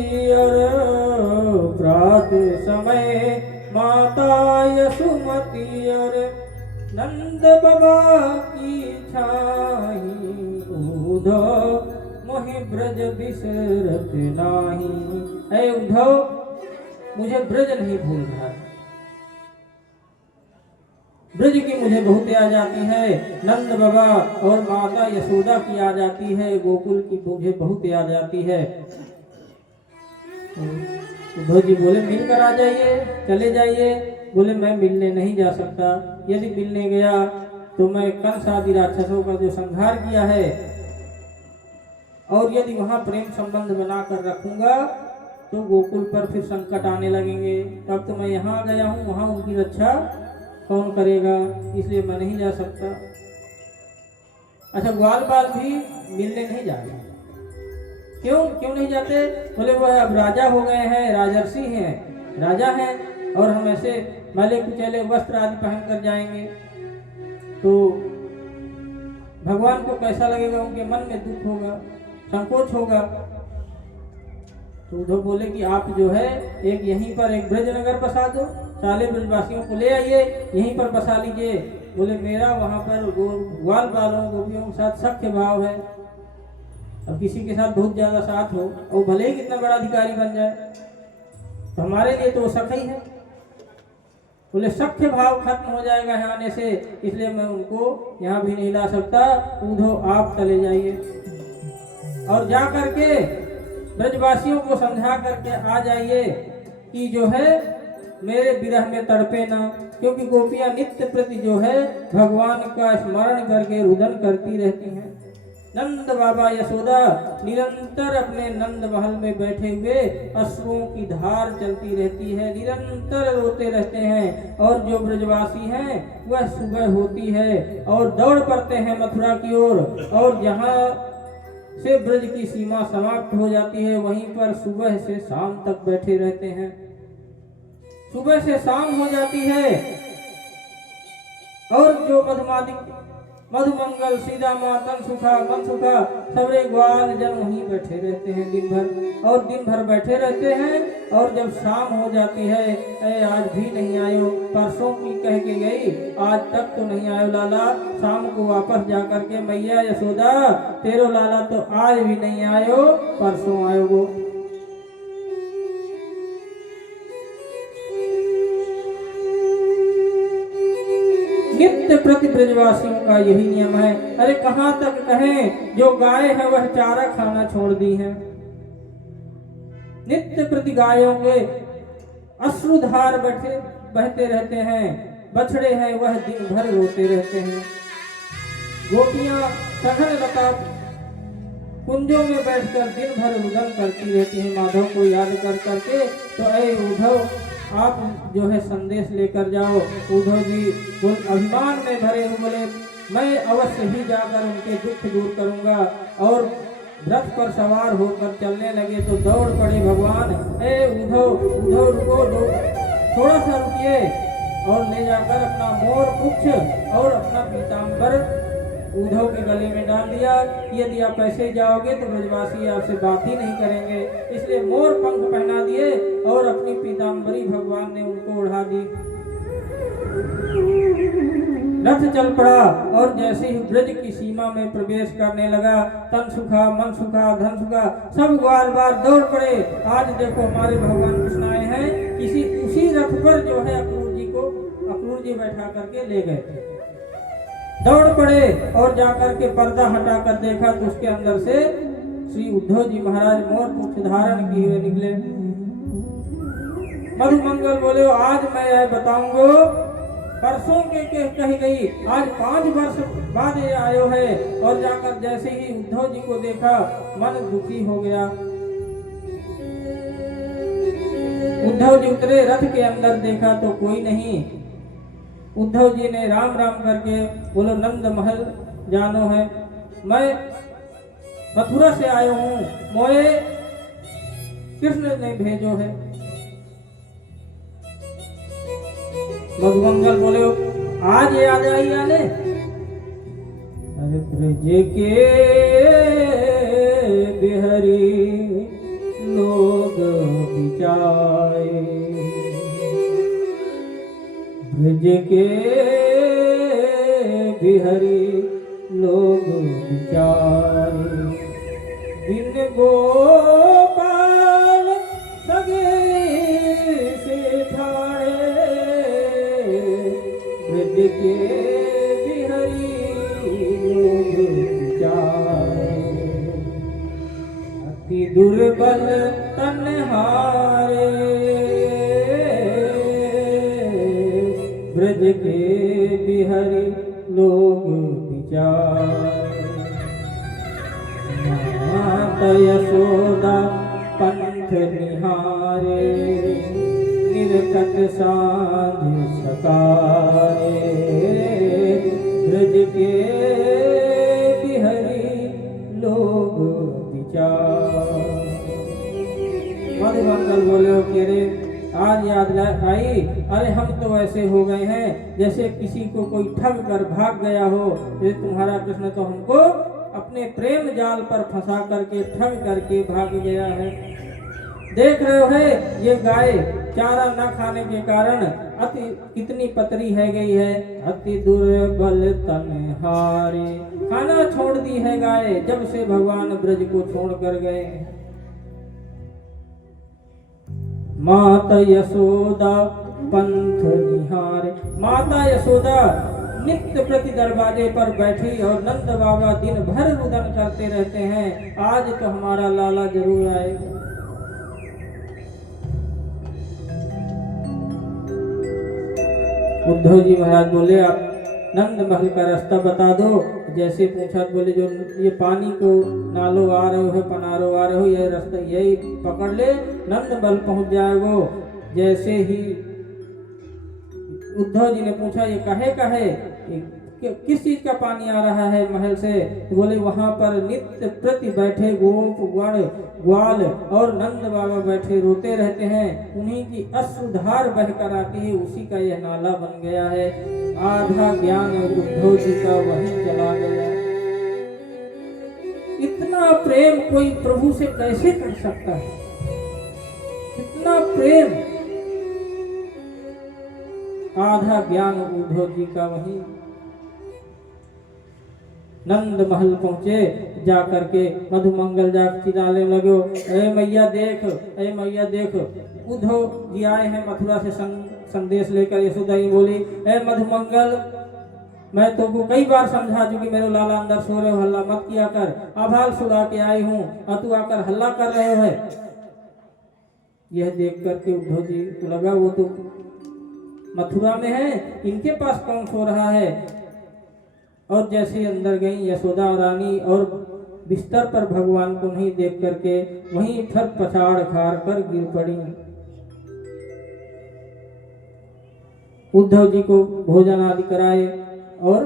प्रात समय माता यशोमती और नंद बाबा की छाही, उद्धव मोहे ब्रज बिसरत नाही। ऐ उद्धव मुझे ब्रज नहीं भूल रहा, ब्रज की मुझे बहुत याद आती है, नंद बाबा और माता यशोदा की याद आती है, गोकुल की मुझे बहुत याद आती है। उद्धव जी बोले मिलकर आ जाइए, चले जाइए। बोले मैं मिलने नहीं जा सकता, यदि मिलने गया तो मैं कंस आदि राक्षसों का जो संहार किया है और यदि वहां प्रेम संबंध बनाकर रखूंगा तो गोकुल पर फिर संकट आने लगेंगे। तब तो मैं यहाँ गया हूँ, वहां उनकी रक्षा कौन करेगा, इसलिए मैं नहीं जा सकता। अच्छा ग्वाल बाल भी मिलने नहीं जा रहे, क्यों नहीं जाते। बोले वो अब राजा हो गए हैं, राजर्षि हैं, राजा हैं और हम ऐसे मैले कुचैले वस्त्र आदि पहन कर जाएंगे तो भगवान को कैसा लगेगा, उनके मन में दुख होगा, संकोच होगा। तो उद्धव बोले कि आप जो है एक यहीं पर एक ब्रजनगर बसा दो, सारे ब्रजवासियों को ले आइए, यहीं पर बसा लीजिए। बोले मेरा वहां पर ग्वाल बालों गोपियों के साथ सख्य भाव है। अब किसी के साथ बहुत ज्यादा साथ हो और भले ही कितना बड़ा अधिकारी बन जाए तो हमारे लिए तो वो सख्य ही है। बोले सख्य भाव खत्म हो जाएगा यहाँ आने से, इसलिए मैं उनको यहाँ भी नहीं ला सकता। उद्धव आप चले जाइए और जा करके ब्रजवासियों को समझा करके आ जाइए कि जो है मेरे विरह में तड़पे ना, क्योंकि गोपियां नित्य प्रति जो है भगवान का स्मरण करके रुदन करती रहती हैं। नंद बाबा यशोदा निरंतर अपने नंद महल में बैठे हुए अश्रुओं की धार चलती रहती है, निरंतर रोते रहते हैं। और जो ब्रजवासी हैं वह सुबह होती है और दौड़ पड़ते हैं मथुरा की ओर, और जहाँ से ब्रज की सीमा समाप्त हो जाती है वहीं पर सुबह से शाम तक बैठे रहते हैं। सुबह से शाम हो जाती है और जो मधुमंगल सीधा मातन सुखा मन सुखा सबरे ग्वाल जन वहीं बैठे रहते हैं दिन भर, और दिन भर बैठे रहते हैं। और जब शाम हो जाती है, अरे आज भी नहीं आयो, परसों की कह के गई, आज तक तो नहीं आयो लाला। शाम को वापस जा करके मैया यशोदा तेरो लाला तो आज भी नहीं आयो, परसों आयो वो। नित्य प्रति ब्रजवासियों का यही नियम है। अरे कहाँ तक कहें, जो गाय है वह चारा खाना छोड़ दी है। नित्य प्रति गायों के अश्रुधार बहते रहते हैं, बछड़े हैं वह दिन भर रोते रहते हैं। गोपियां सघन लता कुंजों में बैठकर दिन भर रुदन करती रहती हैं माधव को याद कर करके। तो ऐ उद्धव, आप जो है संदेश लेकर जाओ। उद्धव जी अभिमान में भरे हुए बोले, मैं अवश्य ही जाकर उनके दुख दूर करूंगा। और रथ पर सवार होकर चलने लगे तो दौड़ पड़े भगवान। ए उद्धव रुको, थोड़ा सा रुकिए। और ले जाकर अपना मोर पुच्छ और अपना पीताम्बर उद्धव के गले में डाल दिया। यदि आप ऐसे जाओगे तो ब्रजवासी आपसे बात ही नहीं करेंगे, इसलिए मोर पंख पहना दिए और अपनी पीताम्बरी भगवान ने उनको उड़ा दी। रथ चल पड़ा और जैसे ही ब्रज की सीमा में प्रवेश करने लगा, तन सुखा मन सुखा धन सुखा सब ग्वाल बार दौड़ पड़े। आज देखो हमारे भगवान कृष्ण आए हैं, उसी रथ पर जो है अक्रूर जी बैठा करके ले गए थे। दौड़ पड़े और जाकर के पर्दा हटाकर देखा तो उसके अंदर से श्री उद्धव जी महाराज मोर पुच्छ धारण किए हुए निकले। मधुमंगल बोले, आज मैं यह बताऊंगा, परसों के कही गई, आज 5 वर्ष बाद ये आयो है। और जाकर जैसे ही उद्धव जी को देखा मन दुखी हो गया। उद्धव जी उतरे, रथ के अंदर देखा तो कोई नहीं। उद्धव जी ने राम राम करके बोलो, नंद महल जानो है, मैं मथुरा से आयो हूँ, मोए कृष्ण ने भेजो है। मधुमंगल बोले, आज याद आई आने। अरे ब्रज के बिहरी लोग बिचाए, ब्रज के बिहरी लोग बिचारे, बिन गोपाल सगे से ठाड़े, ब्रज के बिहरी लोग बिचारे, अति दुर्बल तन्हारे, ब्रज के बिहरी लोग बिचारे, माता यशोदा पंथ निहारे, निरखत सांझ सकारे, ब्रज के बिहरी लोग बिचारे। मधुमंगल बोले, के रे आज याद आई। अरे हम तो ऐसे हो गए हैं जैसे किसी को कोई ठग कर भाग गया हो। ये तुम्हारा कृष्ण तो हमको अपने प्रेम जाल पर फंसा करके ठग करके भाग गया है। देख रहे हो ये गाय चारा न खाने के कारण कितनी पतरी है गई है। अति दुर्बल तन्हारे, खाना छोड़ दी है गाय जब से भगवान ब्रज को छोड़ कर गए। माता यशोदा पंथ निहारे, माता यशोदा नित्य प्रति दरवाजे पर बैठी और नंद बाबा दिन भर रुदन करते रहते हैं, आज तो हमारा लाला जरूर आएगा। उद्धव जी महाराज बोले, आप नंद महल का रास्ता बता दो। जैसे पूछा बोले, जो ये पानी को नालो आ रहे हो, पनारो आ रहे हो, ये रास्ता यही पकड़ ले, नंद महल पहुंच जाएगो। जैसे ही उद्धव जी ने पूछा, ये कहे किस चीज का पानी आ रहा है महल से? तो बोले वहां पर नित्य प्रति बैठे गोप गण ग्वाल और नंद बाबा बैठे रोते रहते हैं, उन्हीं की अश्रुधार बहकर आती है, उसी का यह नाला बन गया है। आधा ज्ञान उद्धव जी का वहीं चला गया। इतना प्रेम कोई प्रभु से कैसे कर सकता है? इतना प्रेम, आधा ज्ञान उद्धव जी का वहीं। नंद महल पहुंचे, जा करके मधुमंगल जा चिल्लाने लगे, अरे मैया देख, अरे मैया देख। उद्धव जी आए हैं मथुरा से संदेश लेकर। यशोदा ही बोली, अरे मधुमंगल, मैं तुमको कई बार समझा चुकी, मेरे लाला अंदर सो रहे हो, हल्ला मत किया कर, आभाल सुला के आई हूँ और तू आकर हल्ला कर रहे हो। यह देख करके उद्धव जी को लगा वो तो मथुरा में है, इनके पास कौन सो रहा है। और जैसे अंदर गई यशोदा रानी और बिस्तर पर भगवान को नहीं देख करके वहीं थर पछाड़ खाड़ कर गिर पड़ी। उद्धव जी को भोजन आदि कराए और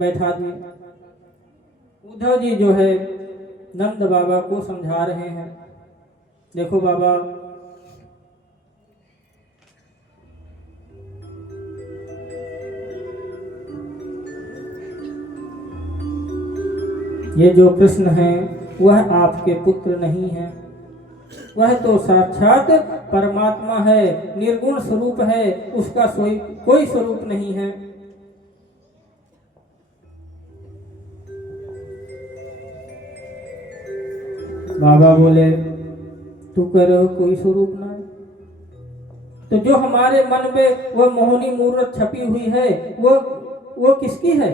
बैठा दिए। उद्धव जी जो है नंद बाबा को समझा रहे हैं, देखो बाबा, ये जो कृष्ण है वह आपके पुत्र नहीं है, वह तो साक्षात परमात्मा है, निर्गुण स्वरूप है, उसका कोई स्वरूप नहीं है। बाबा बोले, तू कह रहे हो कोई स्वरूप ना है, तो जो हमारे मन में वह मोहनी मूर्त छपी हुई है वो किसकी है?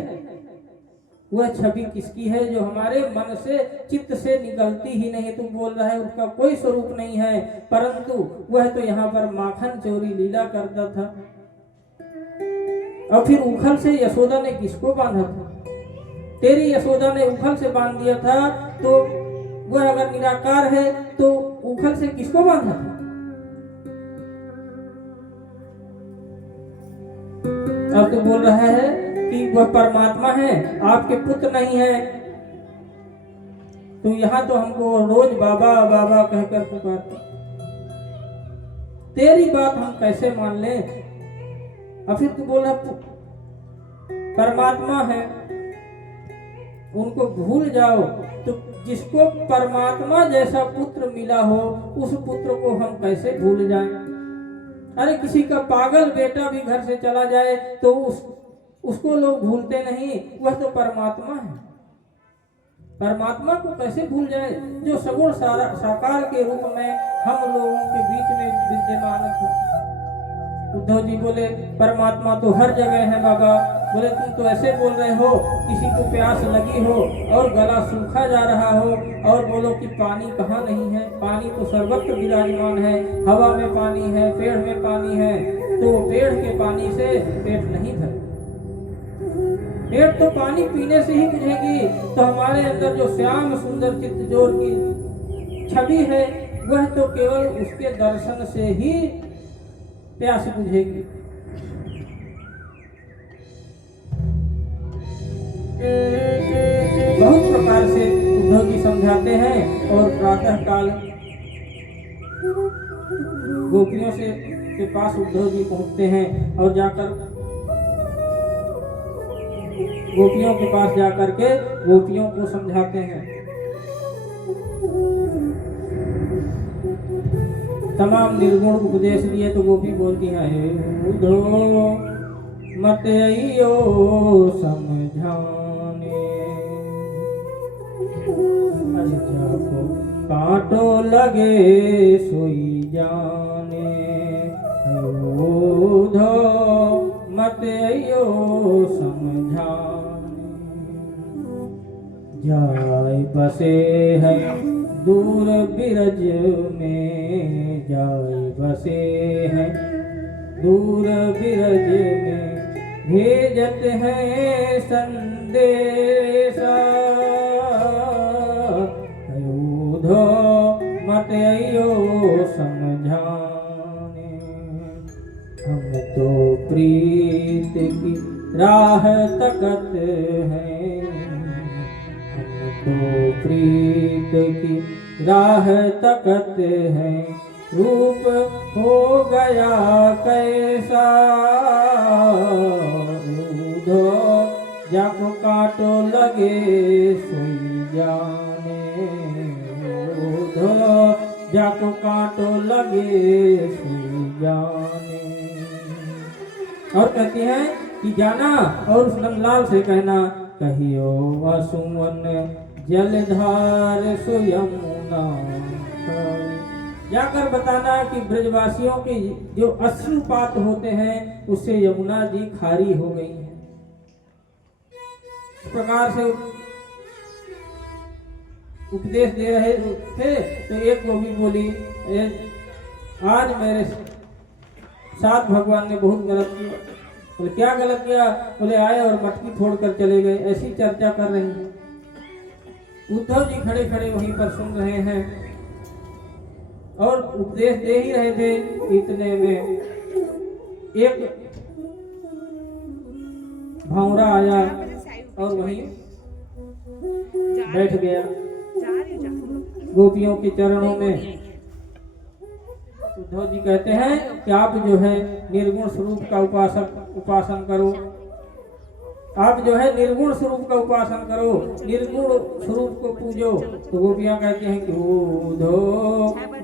वह छवि किसकी है जो हमारे मन से चित्त से निकलती ही नहीं? तू बोल रहा है उसका कोई स्वरूप नहीं है, परंतु वह तो यहाँ पर माखन चोरी लीला करता था। और फिर उखल से यशोदा ने किसको बांधा था? तेरी यशोदा ने उखल से बांध दिया था, तो वह अगर निराकार है तो उखल से किसको बांधा था? अब तो बोल रहा है कि वह परमात्मा है, आपके पुत्र नहीं है। तो यहाँ तो हमको रोज बाबा बाबा कहकर पुकारते, तेरी बात हम कैसे मान लें? और फिर तू बोल रहा परमात्मा है, उनको भूल जाओ। तो जिसको परमात्मा जैसा पुत्र मिला हो उस पुत्र को हम कैसे भूल जाएं? अरे किसी का पागल बेटा भी घर से चला जाए तो उसको लोग भूलते नहीं, वह तो परमात्मा है। परमात्मा को कैसे भूल जाए जो सगुण साकार के रूप में हम लोगों के बीच में विद्यमान था। उद्धव जी बोले, परमात्मा तो हर जगह है बाबा। बोले, तुम तो ऐसे बोल रहे हो किसी को प्यास लगी हो और गला सूखा जा रहा हो और बोलो कि पानी कहाँ नहीं है। पानी तो सर्वत्र विराजमान है, हवा में पानी है, पेड़ में पानी है, तो पेड़ के पानी से पेट नहीं भरे। पेट तो पानी पीने से ही बुझेगी। तो हमारे अंदर जो श्याम सुंदर चित्त जोर की छवि है वह तो केवल उसके दर्शन से ही प्यास बुझेगी। बहुत प्रकार से उद्धव जी समझाते हैं और प्रातः काल गोपियों के पास उद्धव जी पहुंचते हैं और जाकर गोपियों के पास जाकर के गोपियों को समझाते हैं। तमाम निर्गुण उपदेश दिए तो गोपी बोलती हैं, उद्धव मत आइयो समझाने, जाको कांटो लगे सोई जाने, उद्धव मत आइयो समझाने, जाय बसे है दूर बिरज में, जाय बसे हैं दूर बिरज में, भेजत हैं संदेशा, उद्धव मत आइयो समझाने, हम तो प्रीत की राह तकत हैं, हमको प्रीत की राह तकत हैं। रूप हो गया कैसा ऊधो, जाको काटो लगे सोई जाने। ऊधो जाको काटो लगे सोई जाने। और कहती हैं कि जाना और उस नंदलाल से कहना, कहियो वसुमन जलधार सो यमुना। जाकर बताना कि ब्रजवासियों के जो अश्रुपात होते हैं उससे यमुना जी खारी हो गई हैं। इस प्रकार से उपदेश दे रहे थे तो एक गोपी बोली, आज मेरे साथ भगवान ने बहुत गलत किया। बोले क्या गलत किया? बोले आए और मटकी फोड़कर चले गए। ऐसी चर्चा कर रही हैं। उद्धव जी खड़े खड़े वहीं पर सुन रहे हैं और उपदेश दे ही रहे थे। इतने में एक भौरा आया और वहीं बैठ गया गोपियों के चरणों में। उद्धव जी कहते हैं कि आप जो है निर्गुण स्वरूप का उपासन करो। आप जो है निर्गुण स्वरूप का उपासन करो, निर्गुण स्वरूप को पूजो। तो गोपियां कहती हैं कि ऊधो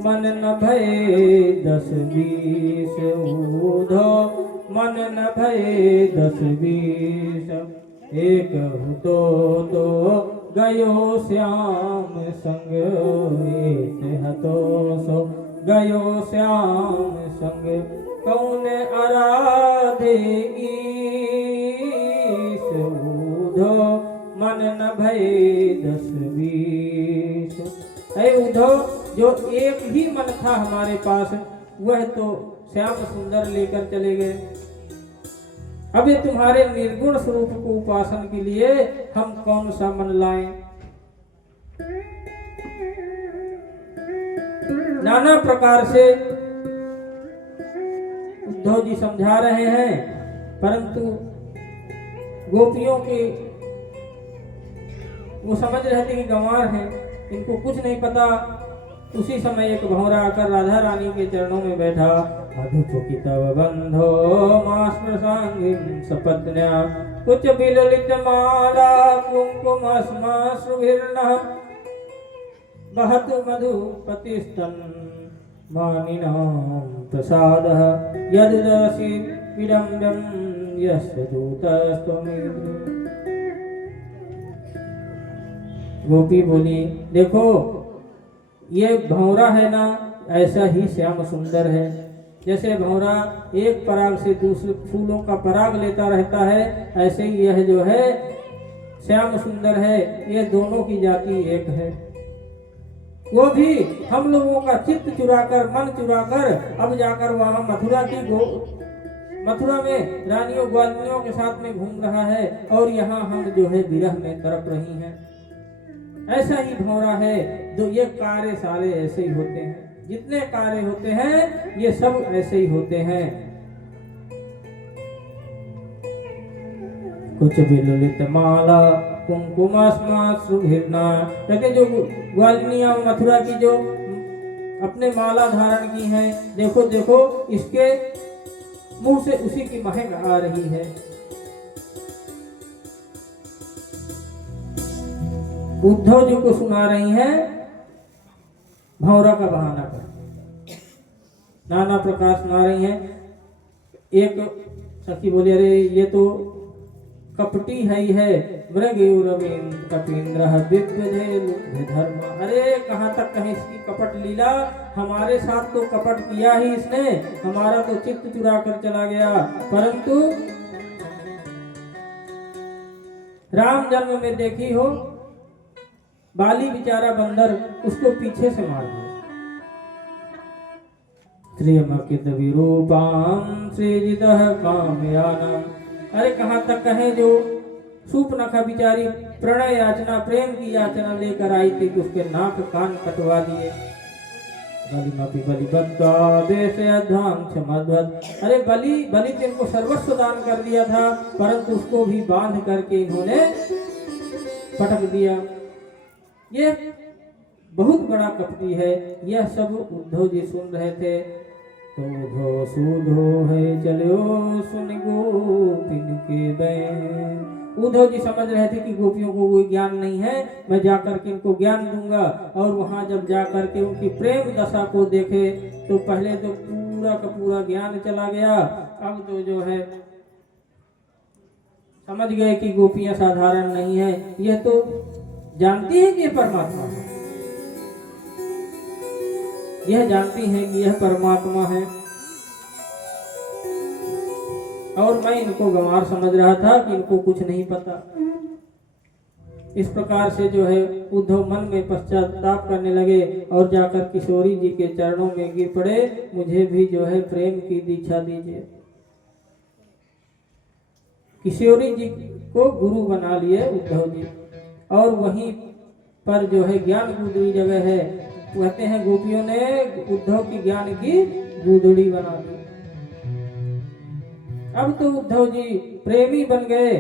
मन न भये 10-20, ऊधो मन न भये 10-20। एक तो गयो श्याम संग, एक हतो सो गयो श्याम संग। कौन आराधेगी ऊधो मन न भये 10-20। ऐ ऊधो, जो एक ही मन था हमारे पास वह तो श्याम सुंदर लेकर चले गए। अब ये तुम्हारे निर्गुण स्वरूप को उपासन के लिए हम कौन सा मन लाएं? नाना प्रकार से उद्धव जी समझा रहे हैं, परंतु गोपियों के वो समझ रहे थे कि गंवार हैं, इनको कुछ नहीं पता। उसी समय एक भंवरा आकर राधा रानी के चरणों में बैठा। मधुपुकितव बंधो मास्मृसांगिं सपत्न्या, कुछ बिललित माला कुंकुमस्माश्रुभिर्नः, बहतु मधुपतिस्तन मानिनां प्रसादः, यदुदरसि विडम्बं यस्य दूतस्त्वमेव। गोपी बोली, देखो ये भंवरा है ना, ऐसा ही श्याम सुंदर है। जैसे भंवरा एक पराग से दूसरे फूलों का पराग लेता रहता है, ऐसे ही यह जो है श्याम सुंदर है। ये दोनों की जाति एक है। वो भी हम लोगों का चित्त चुराकर, मन चुराकर अब जाकर वहां मथुरा में रानियों ग्वालिनियों के साथ में घूम रहा है, और यहाँ हम जो है विरह में तड़प रही हैं। ऐसा ही भंवरा है। जो ये कार्य सारे ऐसे ही होते हैं, जितने कार्य होते हैं ये सब ऐसे ही होते हैं। कुछ बिललित माला कुंकुमास्माश्रुभिर्ना, कहते जो ग्वालिनियां मथुरा की जो अपने माला धारण की हैं, देखो देखो इसके मुंह से उसी की महक आ रही है। उद्धव जी को सुना रही हैं भंवरा का बहाना कर, नाना प्रकार सुना रही हैं। एक सखी बोली, अरे ये तो कपटी है ही है। कपीन्द्र धर्म, अरे कहाँ तक कहें इसकी कपट लीला। हमारे साथ तो कपट किया ही इसने, हमारा तो चित्त चुरा कर चला गया। परंतु राम जन्म में देखी हो, बाली बेचारा बंदर, उसको पीछे से मार दिया। श्रीमकित विरूपां सृजितः कामयानां, अरे कहाँ तक कहें जो सूर्पनखा बिचारी प्रणय याचना, प्रेम की याचना लेकर आई थी कि उसके नाक कान कटवा दिए। बलिमपि बलिवत्का देश अध्वांश मद्वत। अरे बलि तो इनको सर्वस्व दान कर दिया था, परंतु उसको भी बांध करके इन्होंने पटक दिया। ये बहुत बड़ा कपटी है। यह सब उद्धव जी सुन रहे थे। तो धो सूधो है चलो सुन गोपिन के बैन। उद्धव जी समझ रहे थे कि गोपियों को कोई ज्ञान नहीं है, मैं जाकर के इनको ज्ञान दूंगा। और वहां जब जाकर के उनकी प्रेम दशा को देखे तो पहले तो पूरा का पूरा ज्ञान चला गया। अब तो जो है समझ गए कि गोपियां साधारण नहीं है, यह तो जानती है कि यह परमात्मा है, यह जानती है कि यह परमात्मा है। और मैं इनको गंवार समझ रहा था कि इनको कुछ नहीं पता। इस प्रकार से जो है उद्धव मन में पश्चाताप करने लगे और जाकर किशोरी जी के चरणों में गिर पड़े, मुझे भी जो है प्रेम की दीक्षा दीजिए। किशोरी जी को गुरु बना लिए उद्धव जी। और वहीं पर जो है ज्ञान गुदड़ी जगह है, कहते हैं गोपियों ने उद्धव की ज्ञान की गुदड़ी बना दी। अब तो उद्धव जी प्रेमी बन गए,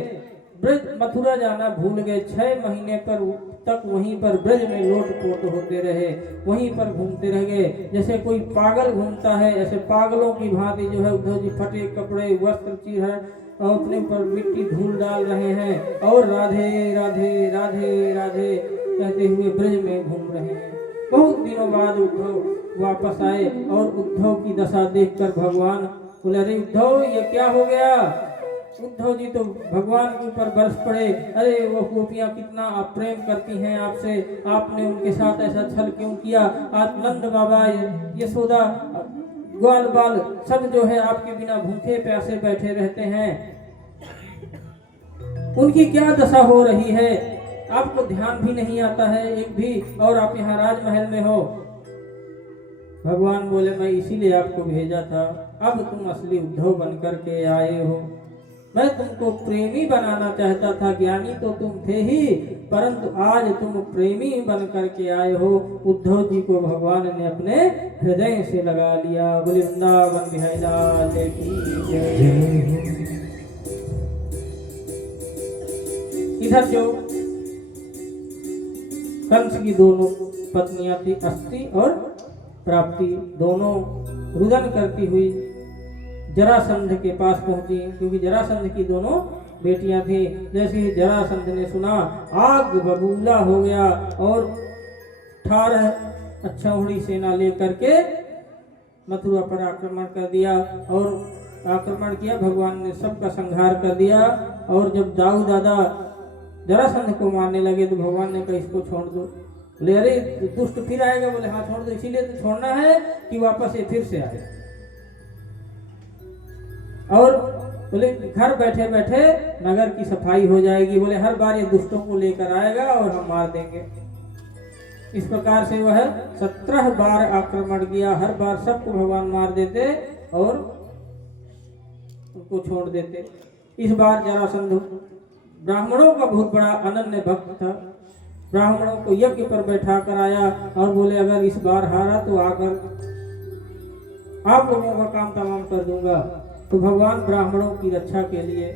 ब्रज मथुरा जाना भूल गए। 6 महीने पर तक वहीं पर ब्रज में लोटपोट होते रहे, वहीं पर घूमते रह गए। जैसे कोई पागल घूमता है, ऐसे पागलों की भांति जो है उद्धव जी फटे कपड़े वस्त्र चीर और अपने ऊपर मिट्टी धूल डाल रहे हैं और राधे राधे राधे राधे कहते हुए ब्रज में घूम रहे हैं। बहुत दिनों बाद उद्धव वापस आए और उद्धव की दशा देखकर भगवान बोले, अरे उद्धव ये क्या हो गया। उद्धव जी तो भगवान के ऊपर बरस पड़े, अरे वो गोपियां कितना आप प्रेम करती हैं आपसे, आपने उनके साथ ऐसा छल क्यों किया। आज नंद बाबा यशोदा ग्वाल बाल सब जो है आपके बिना भूखे प्यासे बैठे रहते हैं, उनकी क्या दशा हो रही है, आपको ध्यान भी नहीं आता है एक भी, और आप यहाँ राजमहल में हो। भगवान बोले, मैं इसीलिए आपको भेजा था, अब तुम असली उद्धव बनकर के आए हो। मैं तुमको प्रेमी बनाना चाहता था, ज्ञानी तो तुम थे ही, परंतु आज तुम प्रेमी बन करके आए हो। उद्धव जी को भगवान ने अपने हृदय से लगा लिया। बोले वृंदावन बिहारी लाल की जय। इधर जो कंस की दोनों पत्नियां थी, अस्थि और प्राप्ति, दोनों रुदन करती हुई जरासंध के पास पहुंची, क्योंकि जरासंध की दोनों बेटियां थी। जैसे ही जरासंध ने सुना, आग बबूला हो गया और 18 अक्षौहिणी सेना लेकर के मथुरा पर आक्रमण कर दिया। और आक्रमण किया, भगवान ने सबका संहार कर दिया। और जब दाऊ दादा जरासंध को मारने लगे तो भगवान ने कहा इसको छोड़ दो। बोले अरे दुष्ट फिर आएगा। बोले हाँ छोड़ दो, इसीलिए तो छोड़ना है कि वापस ये फिर से आए। और बोले घर बैठे बैठे नगर की सफाई हो जाएगी। बोले हर बार ये दुष्टों को लेकर आएगा और हम मार देंगे। इस प्रकार से वह 17 बार आक्रमण किया, हर बार सबको भगवान मार देते और उनको छोड़ देते। इस बार जरासंध ब्राह्मणों का बहुत बड़ा अनन्य भक्त था, ब्राह्मणों को यज्ञ पर बैठा कर आया और बोले अगर इस बार हारा तो आकर आप लोगों का काम तमाम कर दूंगा। तो भगवान ब्राह्मणों की रक्षा के लिए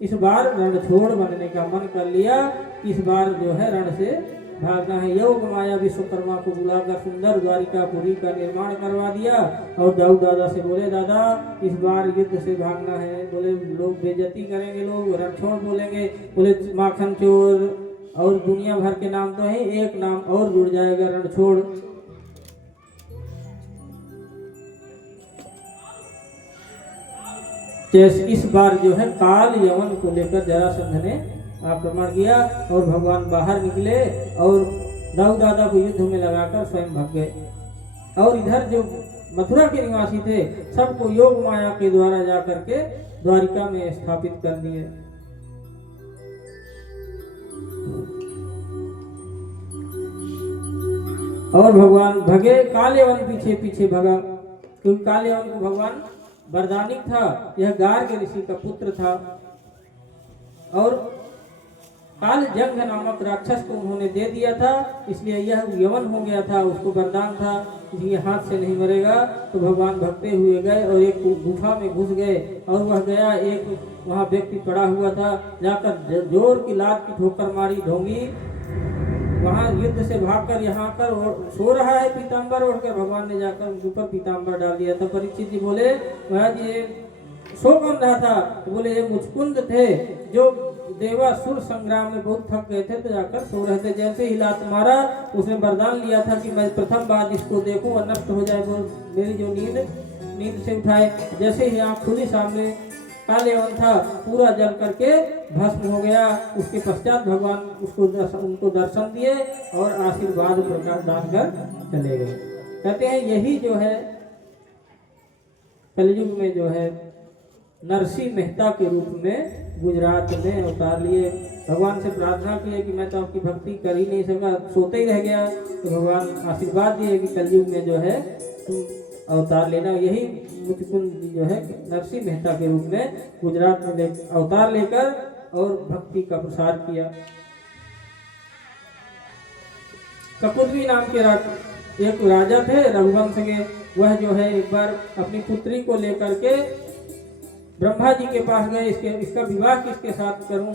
इस बार रणछोड़ बनने का मन कर लिया। इस बार जो है रण से भागना है। योग माया विश्वकर्मा को बुलाकर सुंदर द्वारिकापुरी का निर्माण करवा दिया और दाऊ दादा से बोले दादा इस बार युद्ध से भागना है। बोले लोग बेइज्जती करेंगे, लोग रणछोड़ बोलेंगे। बोले माखन चोर और दुनिया भर के नाम तो है, एक नाम और जुड़ जाएगा रणछोड़। जैसे इस बार जो है काल यवन को लेकर जरासंध ने आक्रमण किया और भगवान बाहर निकले और दाऊ दादा को युद्ध में लगाकर स्वयं भाग गए। और इधर जो मथुरा के निवासी थे सबको योग माया के द्वारा जाकर के द्वारिका में स्थापित कर दिए। और भगवान भगे, कालेवन पीछे पीछे भगा, क्योंकि कालेवन को भगवान वरदानिक था। यह गार्ग ऋषि का पुत्र था और काल जंग नामक राक्षस को उन्होंने दे दिया था, इसलिए यह यवन हो गया था, उसको वरदान था कि ये हाथ से नहीं मरेगा। तो भगवान भगते हुए गए और एक गुफा में घुस गए और वह गया, एक वहाँ व्यक्ति पड़ा हुआ था, जाकर जोर की लात की ठोकर मारी, ढोंगी वहाँ युद्ध से भागकर यहाँ कर सो रहा है पीताम्बर ओढ़कर, भगवान ने जाकर उनके ऊपर पीताम्बर डाल दिया था। परीक्षित जी बोले महाराज ये सो कौन रहा था? तो बोले ये मुचकुंद थे जो देवासुर संग्राम में बहुत थक गए थे तो जाकर सो रहे थे। जैसे ही लात मारा उसने वरदान लिया था कि मैं प्रथम बार इसको देखूं और नष्ट हो जाए वो मेरी जो नींद से उठाए। जैसे ही आँख खुली सामने काले वन था, पूरा जल करके भस्म हो गया। उसके पश्चात भगवान उनको दर्शन दिए और आशीर्वाद प्रकार दान कर चले गए। कहते हैं यही जो है कलयुग में जो है नरसिंह मेहता के रूप में गुजरात में अवतार लिए। भगवान से प्रार्थना की है कि मैं तो आपकी भक्ति कर ही नहीं सका, सोते ही रह गया। तो भगवान आशीर्वाद दिए कि कलयुग में जो है तुम अवतार लेना। यही मुचकुंद जो है नरसिंह मेहता के रूप में गुजरात में अवतार लेकर और भक्ति का प्रसार किया। ककुदवी नाम के एक राजा थे रघुवंश के। वह जो है एक बार अपनी पुत्री को लेकर के ब्रह्मा जी के पास गए, इसका विवाह किसके साथ करूं?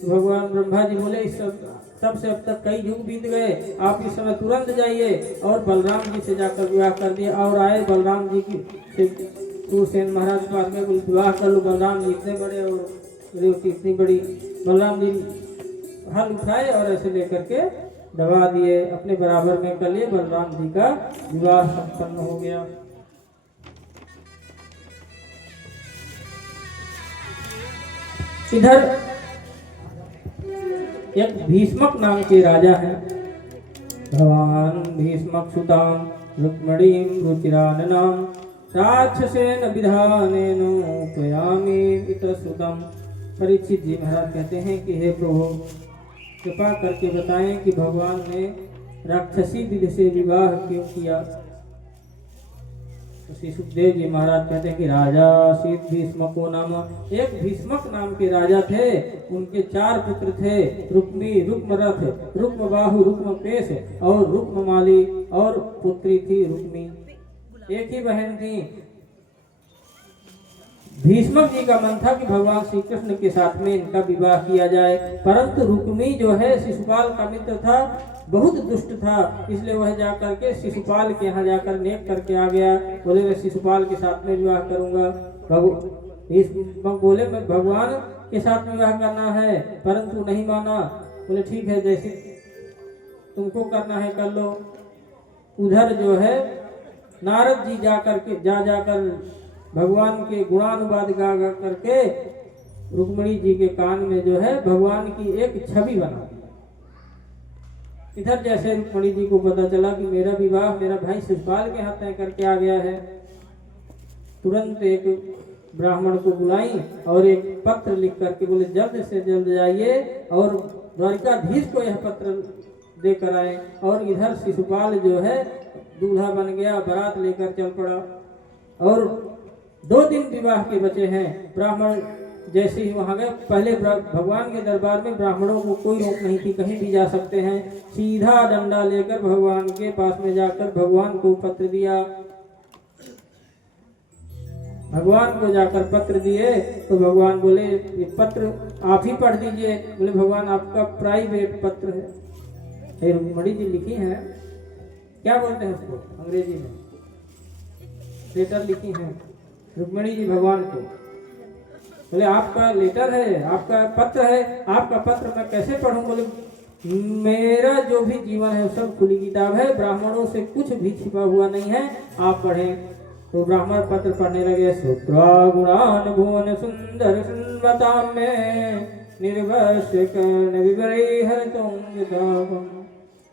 तो भगवान ब्रह्मा जी बोले इस तब से अब तक कई युग बीत गए, आप इस समय तुरंत जाइए और बलराम जी से जाकर विवाह कर दिया। और आए बलराम जी की सूरसेन महाराज के पास में, बोले विवाह कर लो। बलराम जी इतने बड़े और रेवती इतनी बड़ी, बलराम जी हल उठाए और ऐसे लेकर के दबा दिए, अपने बराबर में कर लिए। बलराम जी का विवाह संपन्न हो गया। इधर एक भीष्मक नाम के राजा हैं। भगवान भीष्मक सुताम रुक्मणीम रुचिराननाम राक्षसेन विधानेन उपयामि वितसुतम। परीक्षित जी महाराज कहते हैं कि हे प्रभु कृपा करके बताएं कि भगवान ने राक्षसी विधि से विवाह क्यों किया। श्री सुखदेव जी महाराज कहते हैं कि राजा शीत भीष्मको नाम, एक भीष्मक नाम के राजा थे। उनके 4 पुत्र थे, रुक्मी, रुक्मरथ, रुक्मबाहु, रुक्मपेश और रुक्ममाली, और पुत्री थी रुक्मी। एक ही बहन थी। भीष्मक जी का मन था कि भगवान श्री कृष्ण के साथ में इनका विवाह किया जाए, परंतु रुक्मी जो है शिशुपाल का मित्र था, बहुत दुष्ट था, इसलिए वह जाकर के शिशुपाल के यहाँ जाकर नेक करके आ गया। बोले मैं शिशुपाल के साथ में विवाह करूंगा। भीष्मक बोले मैं भगवान के साथ में विवाह करना है, परंतु नहीं माना। बोले ठीक है जैसे तुमको करना है कर लो। उधर जो है नारद जी जाकर भगवान के गुणानुवाद गा करके रुक्मिणी जी के कान में जो है भगवान की एक छवि बना दी। इधर जैसे रुक्मिणी जी को पता चला कि मेरा विवाह मेरा भाई शिशुपाल के हाथ तय करके आ गया है, तुरंत एक ब्राह्मण को बुलाई और एक पत्र लिख करके बोले जल्द से जल्द जाइए और द्वारिकाधीश को यह पत्र देकर आए। और इधर शिशुपाल जो है दूल्हा बन गया, बारात लेकर चल पड़ा। और 2 दिन विवाह के बचे हैं। ब्राह्मण जैसे ही वहां गए, पहले भगवान के दरबार में ब्राह्मणों को कोई रोक नहीं थी, कहीं भी जा सकते हैं। सीधा डंडा लेकर भगवान के पास में जाकर भगवान को पत्र दिया। भगवान को जाकर पत्र दिए तो भगवान बोले ये पत्र आप ही पढ़ दीजिए। बोले भगवान आपका प्राइवेट पत्र है। रुक्मिणी जी लिखी है, क्या बोलते हैं उसको अंग्रेजी में, लेटर लिखी है रुक्मिणी जी भगवान को। बोले आपका लेटर है, आपका पत्र है, आपका पत्र मैं कैसे पढ़ूं? बोले मेरा जो भी जीवन है सब खुली किताब है, ब्राह्मणों से कुछ भी छिपा हुआ नहीं है, आप पढ़ें। तो ब्राह्मण पत्र पढ़ने लगे। सूत्रा गुणान भुवन सुंदर सुन्वताम में निर्वश कर्ण विवरैः तुंग।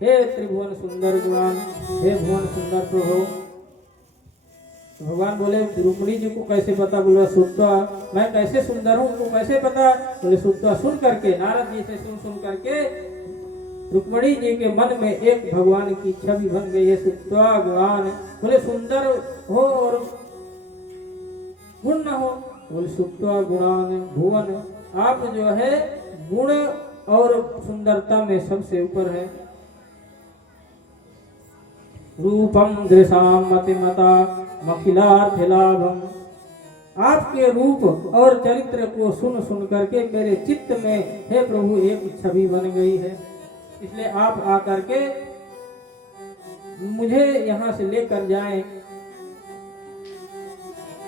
हे त्रिभुवन सुंदर गुणान, हे भुवन सुंदर प्रभु। भगवान बोले रुक्मिणी जी को कैसे पता? बोला सुत्वा, मैं कैसे सुंदर हूँ उनको कैसे पता? बोले सुत्वा सुन करके, नारद जी से सुन करके रुक्मिणी जी के मन में एक भगवान की छवि बन गई है। सुत्वा गुणान, बोले सुंदर हो और गुण न हो। बोले सुत्वा गुणान भुवन, आप जो है गुण और सुंदरता में सबसे ऊपर है। रूपम दृशाम मतिमता मखिलार्थ लाभम। आपके रूप और चरित्र को सुन सुन करके मेरे चित्त में हे प्रभु एक छवि बन गई है, इसलिए आप आकर के मुझे यहाँ से लेकर जाएं,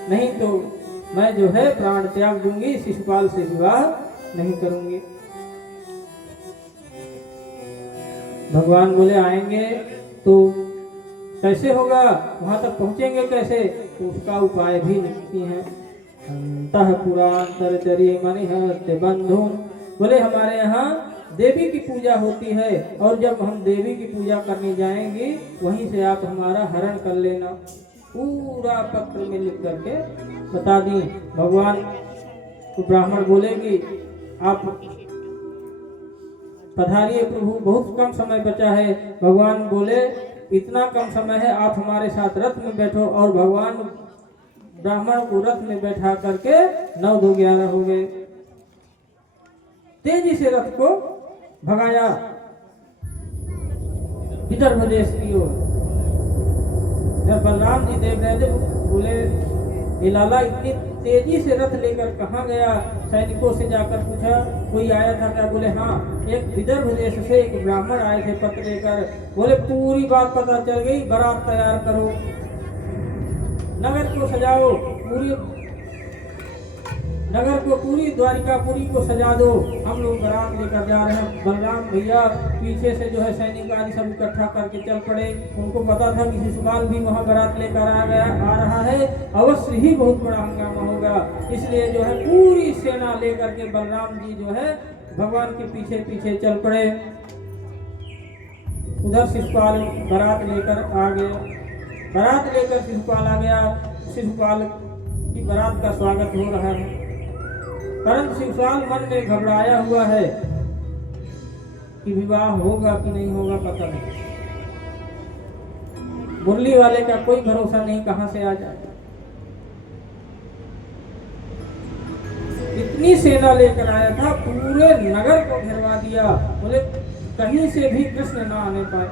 नहीं तो मैं जो है प्राण त्याग दूंगी, शिशुपाल से विवाह नहीं करूंगी। भगवान बोले आएंगे तो कैसे होगा, वहां तक पहुंचेंगे कैसे, तो उसका उपाय भी लिखती हैं। अंतःपुरांतरचर्ये मनिहत्य बंधु। बोले हमारे यहाँ देवी की पूजा होती है और जब हम देवी की पूजा करने जाएंगे वहीं से आप हमारा हरण कर लेना। पूरा पत्र में लिख करके बता दी। भगवान तो ब्राह्मण बोले कि आप पधारिए प्रभु, बहुत कम समय बचा है। भगवान बोले इतना कम समय है, आप हमारे साथ रथ में बैठो। और भगवान ब्राह्मण को रथ में बैठा करके 9 2 11 हो गए। तेजी से रथ को भगाया विदर्भ देश की ओर। जब बलराम जी देख रहे थे बोले ये लाला इतनी तेजी से रथ लेकर कहाँ गया। सैनिकों से जाकर पूछा कोई आया था क्या, बोले हाँ एक विदर्भ देश से एक ब्राह्मण आए थे पत्र लेकर। बोले पूरी बात पता चल गई, बारात तैयार करो, नगर को सजाओ, पूरी नगर को, पूरी द्वारिकापुरी को सजा दो, हम लोग बारात लेकर जा रहे हैं। बलराम भैया पीछे से जो है सैनिक आदि सब इकट्ठा करके चल पड़े। उनको पता था कि शिशुपाल भी वहाँ बारात लेकर आ रहा है, अवश्य ही बहुत बड़ा हंगामा होगा। इसलिए जो है पूरी सेना लेकर के बलराम जी जो है भगवान के पीछे पीछे चल पड़े। उधर शिशुपाल बारात लेकर आ गया। बारात लेकर शिशुपाल आ गया। शिशुपाल की बारात का स्वागत हो रहा है, परंतु शिशुपाल मन में घबराया हुआ है कि विवाह होगा कि नहीं होगा पता नहीं। मुरली वाले का कोई भरोसा नहीं, कहां से आ जाए। इतनी सेना लेकर आया था, पूरे नगर को घेरवा दिया। बोले कहीं से भी कृष्ण ना आने पाए।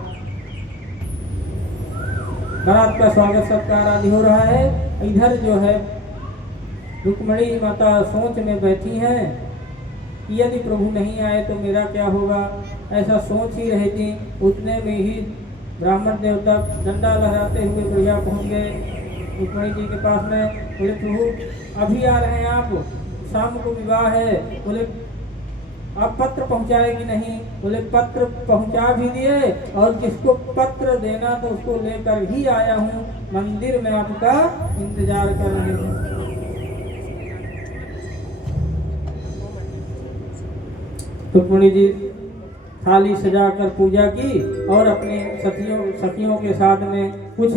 बारात का स्वागत सत्कार आदि हो रहा है। इधर जो है रुक्मिणी माता सोच में बैठी हैं कि यदि प्रभु नहीं आए तो मेरा क्या होगा, ऐसा सोच ही रही थी। उतने में ही ब्राह्मण देवता डंडा लहराते हुए बढ़िया पहुंच गए रुक्मिणी जी के पास में। बोले प्रभु अभी आ रहे हैं आप, शाम को विवाह है। बोले आप पत्र पहुंचाए कि नहीं। बोले पत्र पहुंचा भी दिए और जिसको पत्र देना तो उसको लेकर ही आया हूँ, मंदिर में आपका इंतजार कर रहे हैं। रुक्मिणी जी थाली सजाकर पूजा की और अपने सखियों के साथ में कुछ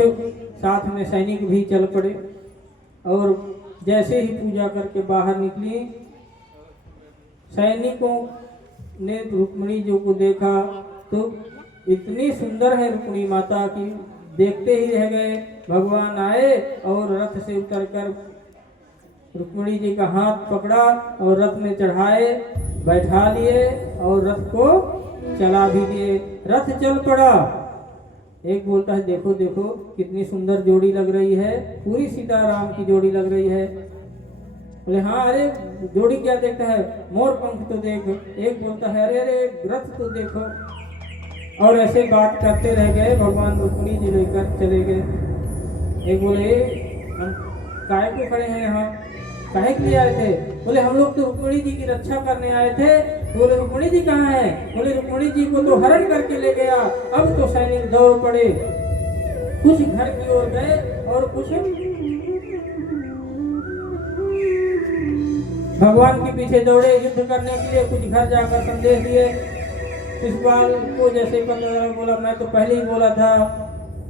साथ में सैनिक भी चल पड़े। और जैसे ही पूजा करके बाहर निकली, सैनिकों ने रुक्मिणी जी को देखा तो इतनी सुंदर है रुक्मिणी माता की, देखते ही रह गए। भगवान आए और रथ से उतरकर रुक्मिणी जी का हाथ पकड़ा और रथ में चढ़ाए, बैठा लिए और रथ को चला भी दिए। रथ चल पड़ा। एक बोलता है देखो देखो कितनी सुंदर जोड़ी लग रही है, पूरी सीताराम की जोड़ी लग रही है। बोले हाँ अरे जोड़ी क्या देखता है, मोर पंख तो देख। एक बोलता है अरे अरे रथ तो देखो। और ऐसे बात करते रह गए। भगवान रुक्मिणी जी लेकर चले गए। एक बोले हम काहे को खड़े हैं यहाँ, काहे के लिए आए थे। बोले हम लोग तो रुक्मिणी जी की रक्षा करने आए थे। बोले रुक्मिणी जी कहाँ हैं। बोले रुक्मिणी जी को तो हरण करके ले गया। अब तो सैनिक दौड़ पड़े, कुछ घर की ओर गए और कुछ भगवान के पीछे दौड़े युद्ध करने के लिए। कुछ घर जाकर संदेश दिए। शिशुपाल को जैसे पता बोला मैं तो पहले ही बोला था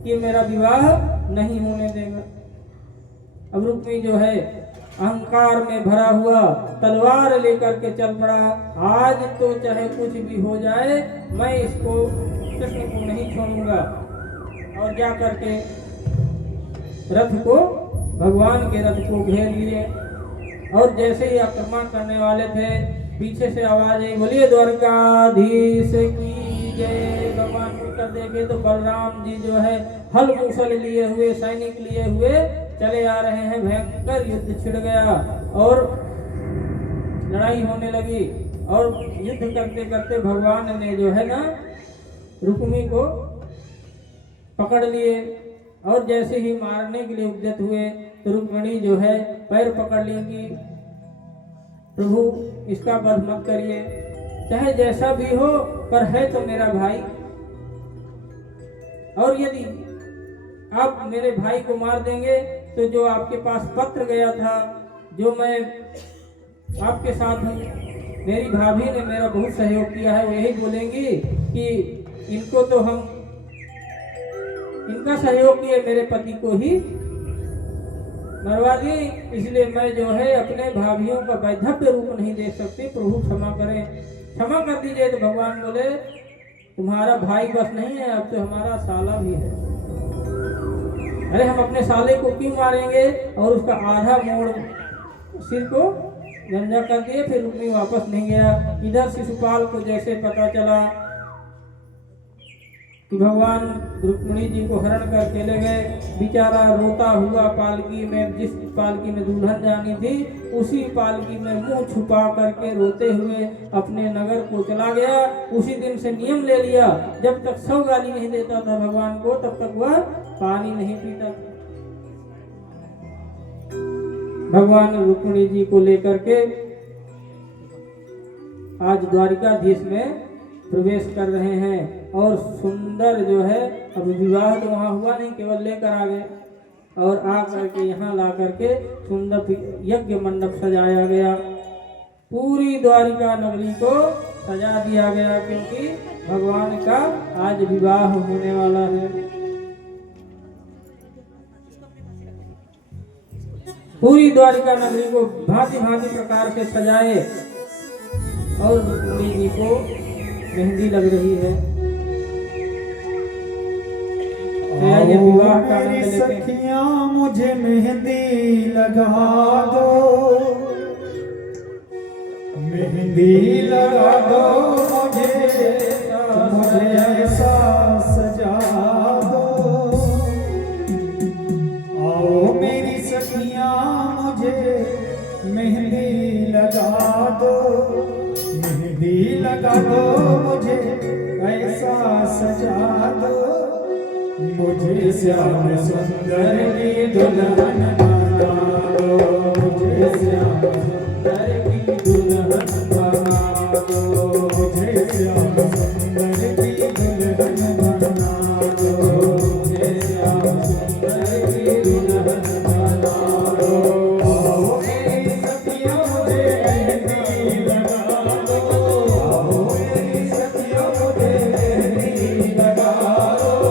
कि मेरा विवाह नहीं होने देगा। अब रुक्मिणी जो है अहंकार में भरा हुआ तलवार लेकर के चल पड़ा। आज तो चाहे कुछ भी हो जाए मैं इसको कृष्ण को नहीं छोड़ूंगा। और जा करके रथ को, भगवान के रथ को घेर लिए और जैसे ही आक्रमण करने वाले थे पीछे से आवाज आई, बोलिए द्वारकाधीश की जय। भगवान कर देखे तो बलराम जी जो है हल मूसल लिए हुए, सैनिक लिए हुए चले आ रहे हैं। भयंकर युद्ध छिड़ गया और लड़ाई होने लगी। और युद्ध करते करते भगवान ने जो है ना रुक्मी को पकड़ लिए और जैसे ही मारने के लिए उद्यत हुए तो रुक्मिणी जो है पैर पकड़ लेंगी, प्रभु इसका वध मत करिए, चाहे जैसा भी हो पर है तो मेरा भाई, और यदि आप मेरे भाई को मार देंगे तो जो आपके पास पत्र गया था, जो मैं आपके साथ हूँ, मेरी भाभी ने मेरा बहुत सहयोग किया है, वो यही बोलेंगी कि इनको तो हम इनका सहयोग किए मेरे पति को ही मरवा दिए, इसलिए मैं जो है अपने भाभियों का वैधव्य रूप नहीं देख सकती, प्रभु क्षमा करें, क्षमा कर दीजिए। तो भगवान बोले तुम्हारा भाई बस नहीं है, अब तो हमारा साला भी है। अरे हम अपने साले को क्यों मारेंगे? और उसका आधा मोड़ सिर को गंजा कर दिए, फिर रुक्मी वापस नहीं गया। इधर शिशुपाल को जैसे पता चला कि भगवान रुक्मिणी जी को हरण करके ले गए, बेचारा रोता हुआ पालकी में, जिस पालकी में दुल्हन जानी थी उसी पालकी में मुंह छुपा करके रोते हुए अपने नगर को चला गया। उसी दिन से नियम ले लिया, जब तक 100 गाली नहीं देता था भगवान को तब तक वह पानी नहीं पीता था। भगवान रुक्मिणी जी को लेकर के आज द्वारिकाधीश में प्रवेश कर रहे हैं और सुंदर जो है, अब विवाह तो वहाँ हुआ नहीं, केवल लेकर आ गए और आ करके यहाँ ला करके सुंदर यज्ञ मंडप सजाया गया। पूरी द्वारिका नगरी को सजा दिया गया क्योंकि भगवान का आज विवाह होने वाला है। पूरी द्वारिका नगरी को भांति भांति प्रकार से सजाए और रुक्मिणी जी को मेहंदी लग रही है। ये विवाह का आनंद लेते हैं। सखियां मुझे मेहंदी लगा दो, मेहंदी लगा दो मुझे ऐसा सजा दो। आओ मेरी सखियां मुझे मेहंदी लगा दो, मेहंदी लगा दो मुझे ऐसा सजा दो। मुझे श्याम सुंदर की दुल्हन बना दो, मुझे श्याम सुंदर की दुल्हन बना दो, मुझे श्याम सुंदर की दुल्हन बना दो, मुझे श्याम सुंदर की दुल्हन बना दो। आओ मेरी सखियां मुझे मेहंदी लगा दो, आओ मेरी सखियां मुझे मेहंदी लगा दो।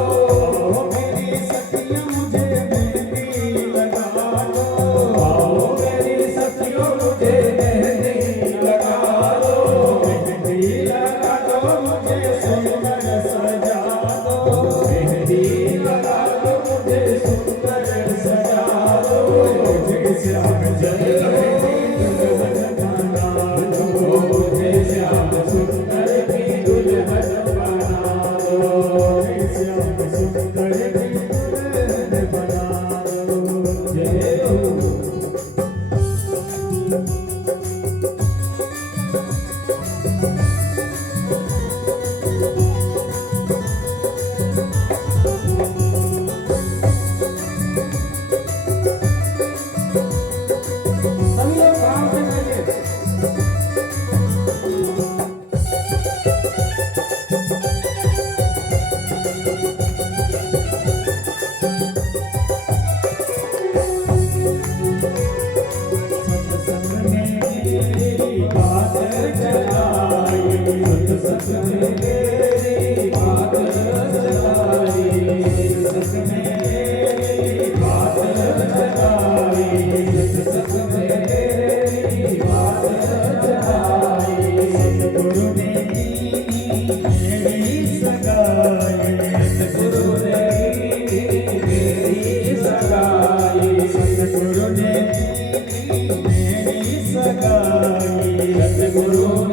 सगाई सतगुरु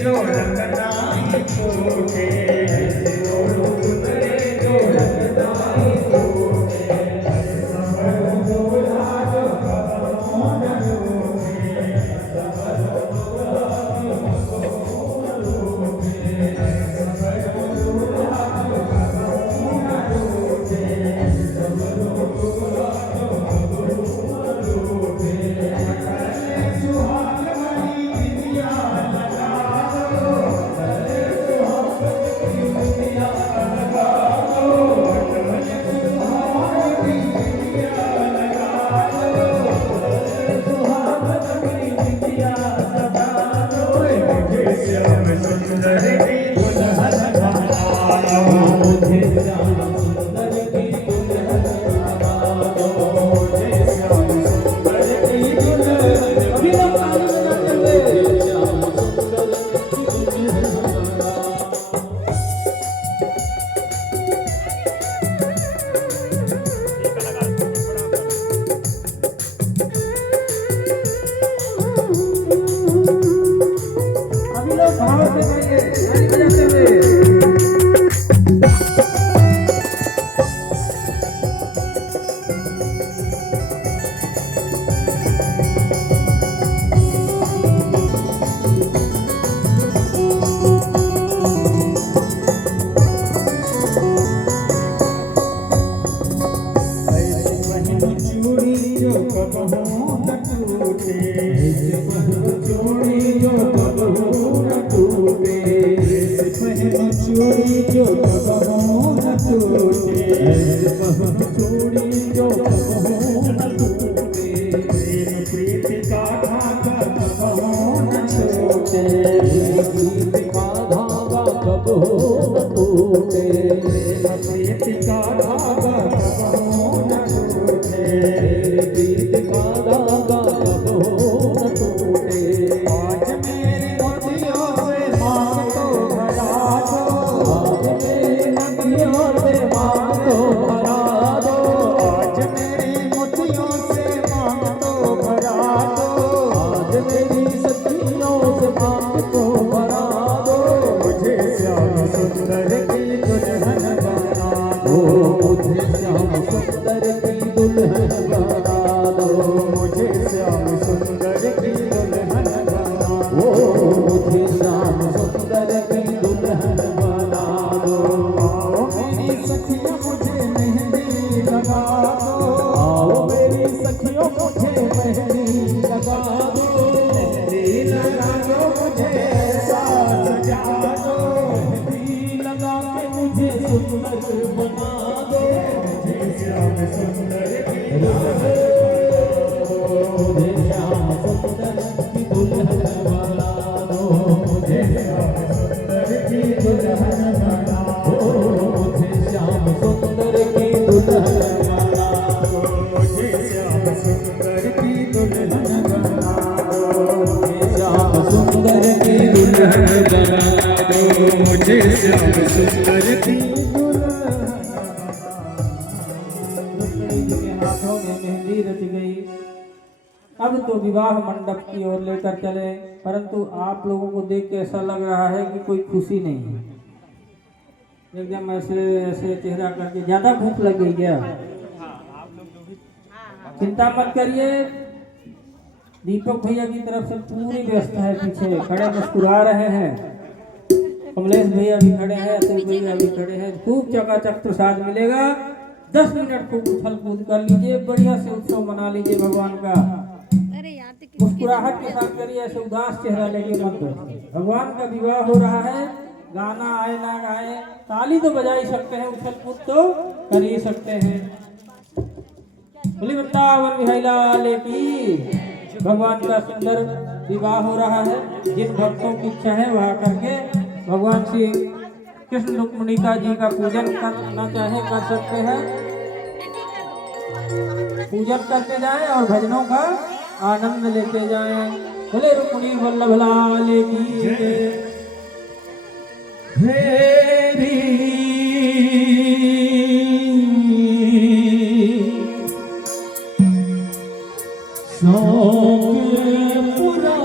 जो रंगनाई कोटे ऐसे बोलो सुंदरे जो रंगनाई कोटे सबरो बोला जो कबरों न लूटे सबरो बोला जो कबरों न लूटे सबरो बोला जो कबरों न लूटे सबरो बोला जो कबरों न लूटे सुहाग वाली दुनिया लगा दो सुहाग वाली दुनिया लगा दो सुहाग वाली दुनिया लगा दो सुहाग वाली दुनिया लगा दो मुझे श्याम सुंदर की दुल्हन बना दो मुझे श्याम सुंदर की दुल्हन बना दो मुझे श्याम सुंदर की दुल्हन अभी लोग ताली बजाते हुए श्याम सुंदर की दुल्हन बना अभी लोग भाव से गाइए ताली बजाते हुए ऐसे पहनो चूड़ी जो कबहू न टूटे ऐसे पहनो चूड़ी जो कबहू न टूटे ऐसे पहनो चूड़ी जो कबहू न टूटे ऐसे पहनो चूड़ी जो कबहू न टूटे प्रेम प्रीति का धागा कबहू न छूटे प्रेम प्रीति का धागा कबहू न टूटे प्रेम प्रीति का धागा कबहू न टूटे प्रीत का धागा कबहू न टूटे आज मेरे मोतियों से मांग तो भरा दो आज मेरे मोतियों से मांग तो भरा दो आज मेरी मोतियों से मांग तो भरा दो आज मेरी सखियों से मांग तो भरा दो मुझे श्याम सुंदर की दुल्हन बना दो मुझे श्याम सुंदर की दुल्हन बना दो मुझे श्याम सुंदर की दुल्हन बना दो मुझे श्याम सुंदर की दुल्हन बना दो आओ मेरी सखियों मुझे मेहंदी लगा दो आओ मेरी सखियों मुझे मेहंदी लगा दो मेहंदी लगा दो मुझे ऐसा सजा दो मेहंदी लगा के मुझे सुंदर बना दो मुझे श्याम सुंदर की दुल्हन मुझे श्याम सुंदर की दुल्हन बना दो मुझे श्याम सुंदर की दुल्हन बना दो मुझे श्याम सुंदर की दुल्हन बना दो मुझे श्याम सुंदर की दुल्हन बना दो मुझे श्याम सुंदर की दुल्हन बना दो मुझे श्याम सुंदर की रुक्मिणी जी के हाथों में मेहंदी रच गई। अब तो विवाह मंडप की ओर लेकर चले, परंतु आप लोगों को देख के ऐसा लग रहा है कि कोई खुशी नहीं है। एकदम ऐसे ऐसे चेहरा करके, ज्यादा भूख लग गई क्या? चिंता मत करिए, दीपक भैया की तरफ से पूरी व्यवस्था है। पीछे खड़े मुस्कुरा रहे हैं, कमलेश भैया भी खड़े हैं, अतुल भैया भी खड़े हैं। खूब चकाचक प्रसाद मिलेगा। 10 मिनट खूब उछल कूद कर लीजिए, बढ़िया से उत्सव मना लीजिए भगवान का। मुस्कुराहट के साथ करिए, ऐसे उदास चेहरा लेके मत बैठिए। भगवान का विवाह हो रहा है, गाना आए ना गाए, ताली तो बजा ही सकते हैं, उछल कूद तो कर ही सकते हैं। बोली वृंदावन बिहारी लाल की। भगवान का सुंदर विवाह हो रहा है। जिन भक्तों की इच्छा है वह करके भगवान श्री कृष्ण रुक्मिणिका जी का पूजन करना चाहे कर सकते हैं। पूजन करते जाएं और भजनों का आनंद लेते जाएं। बोले रुक्मिणी वल्लभ लाल की जय। शौक पुरा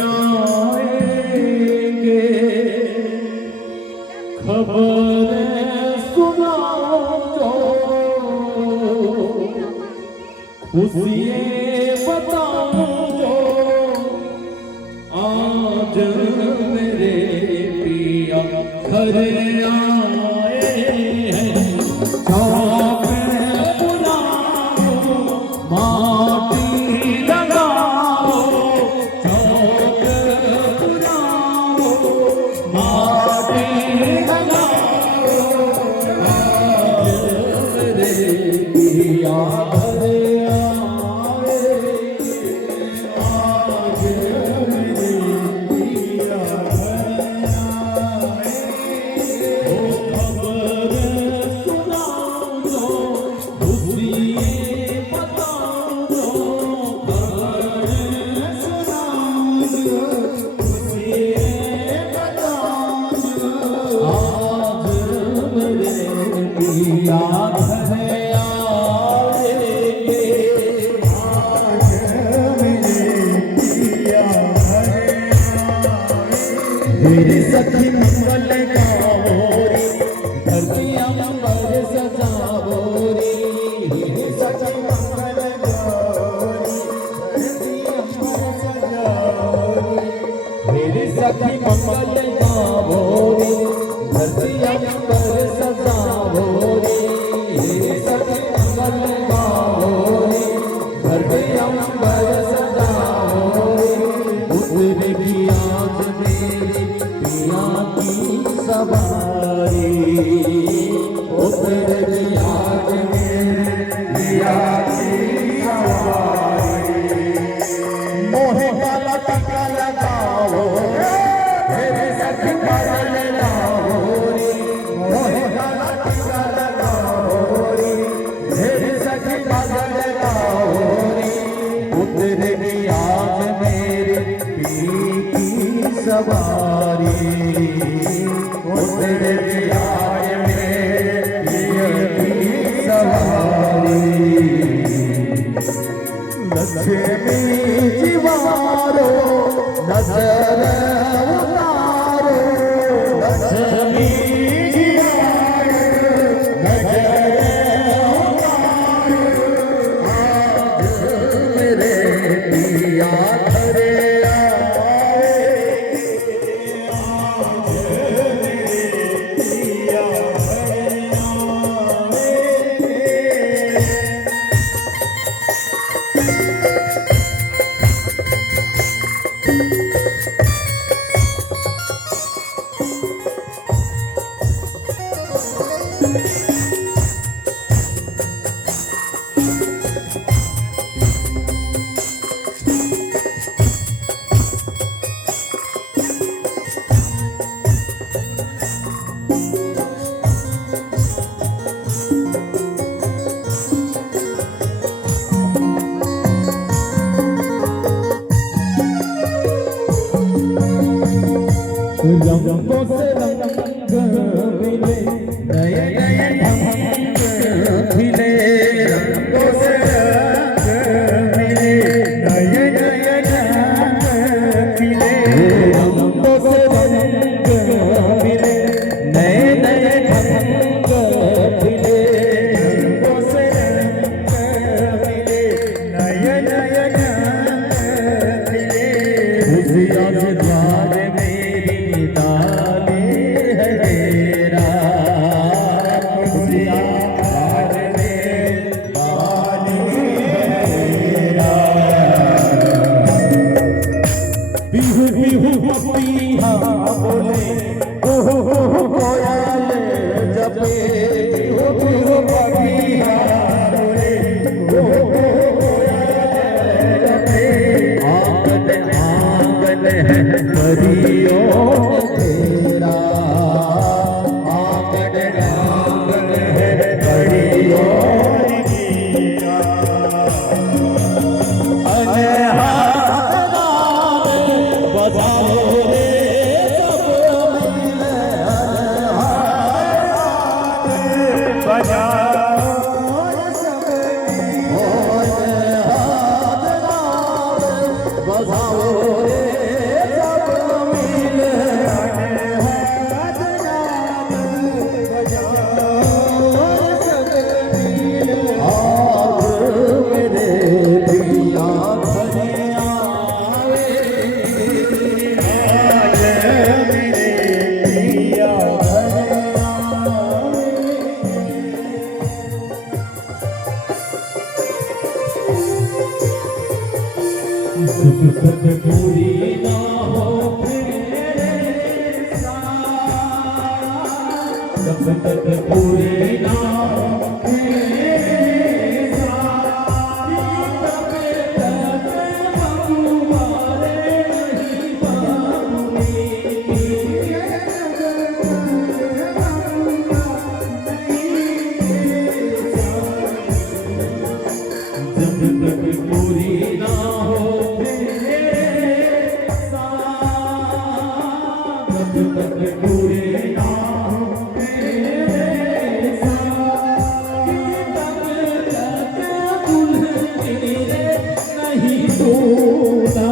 आएंगे खबरें सुनाओ जो खुशियाँ बताओ जो आज मेरे पिया घर आए हैं छाप बुलाओ माटी लगाओ छाप बुलाओ माटी लगाओ आज मेरे पिया घर मेरी सखी मंगल गावोरी धरती अंबर सजावोरी मेरी सखी मंगल गावोरी धरती अंबर सजावोरी मेरी सखी मंगल गावोरी धरती अंबर सजावोरी मेरी सखी मंगल गावोरी धरती अंबर सजावोरी उतरेगी आज मेरी पिया की सवारी उतरेगी आज मेरे पिया की सवारी मोहे काला टीका लगाओ मेरे सखी काजल लगाओ रे मोहे काला टीका लगाओ रे मेरे सखी काजल लगाओ रे उतरेगी आज मेरे पिया की सवारी उतरेगी आज मेरे पिया की सवारी लक्ष्मी जीवारो नजर उतारो लक्ष्मी जीवारो नजर उतारो आज मेरे पिया घर रंगों से रंग मिले नए नए ढंग मिले रंगों से रंग मिले नए नए ढंग मिले रंगों से रंग मिले नए नए ढंग मिले रंगों से रंग मिले नए नए ढंग मिले खुशियाँ से द्वार मेरी निताले है मेरा खुशियाँ द्वार में वाली है मेरा बिहू बिहू पपिया बोले ओहो कोयल जपे बिहू बिहू पपिया बोले ओहो कोयल जपे आंगन आंगन है परियों तेरा आंगन आंगन है परियों तेरा अनहारा में बजाओ रे सब मिले अनहारा में बजाओ सब मिले अनहारा में बजाओ रे जब तक पूरी ना पूरी ना हो जब तक पूरी ना हो नहीं टूटा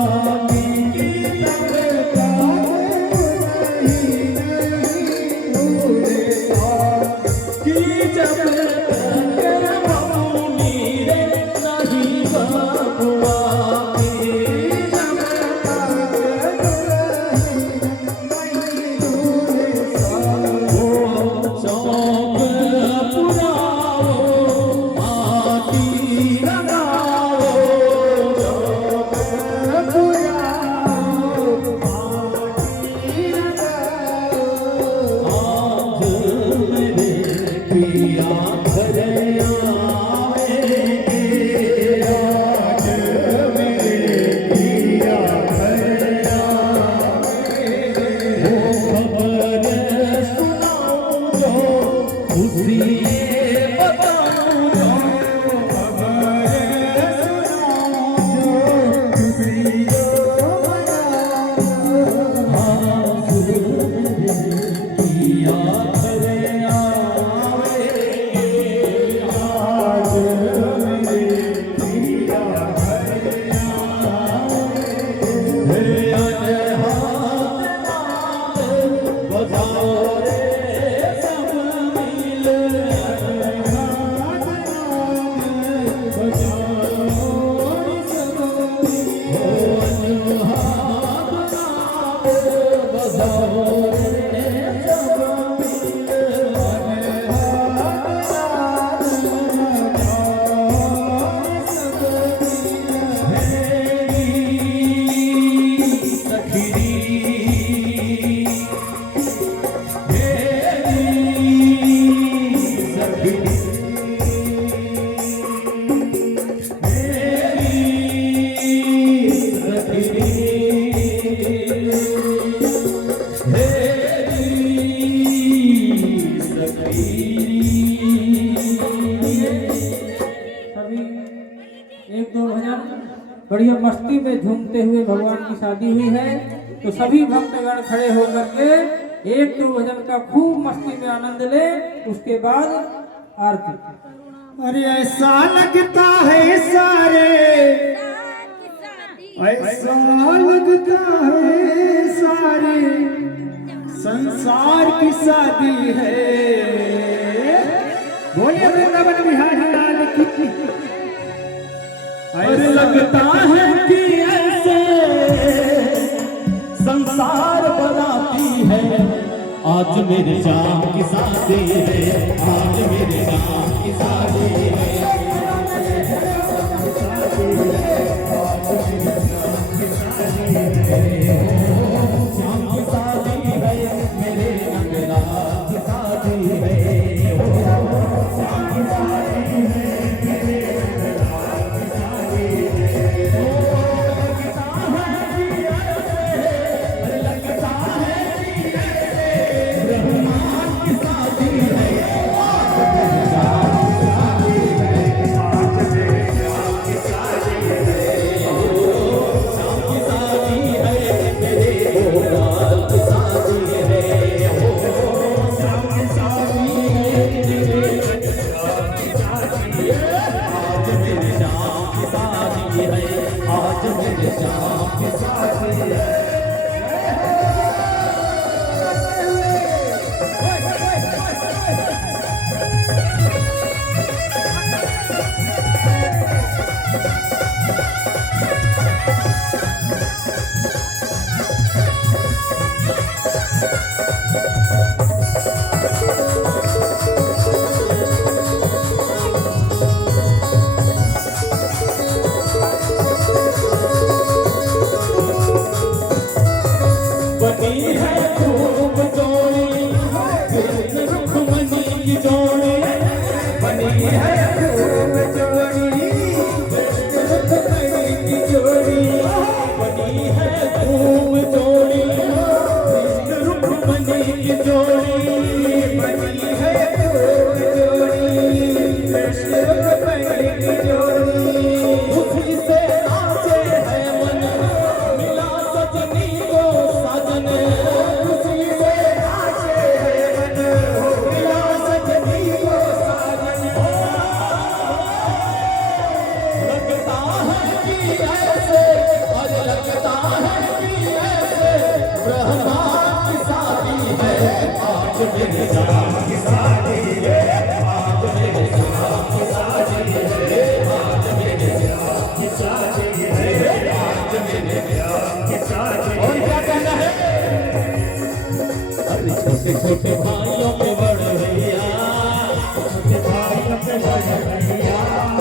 बढ़िया मस्ती में झूमते हुए भगवान की शादी हुई है। तो सभी भक्तगण खड़े होकर के एक दो भजन का खूब मस्ती में आनंद ले, उसके बाद आरती। अरे ऐसा लगता है सारे, ऐसा लगता है सारे संसार की शादी है। बोलिए वृंदावन बिहारी लाल की। ऐसा लगता है कि ऐसे संसार बनाती है। आज मेरे जान की शादी है, आज मेरे जान की शादी है। ब्रह्मा की शादी है आज मेरे श्याम की शादी है आज मेरे श्याम की शादी है आज मेरे श्याम की शादी है आज मेरे श्याम की शादी। और क्या कहना है? अरे छोटे छोटे भाइयों पे बड़ भैया, छोटे भाइयों पे बड़ भैया,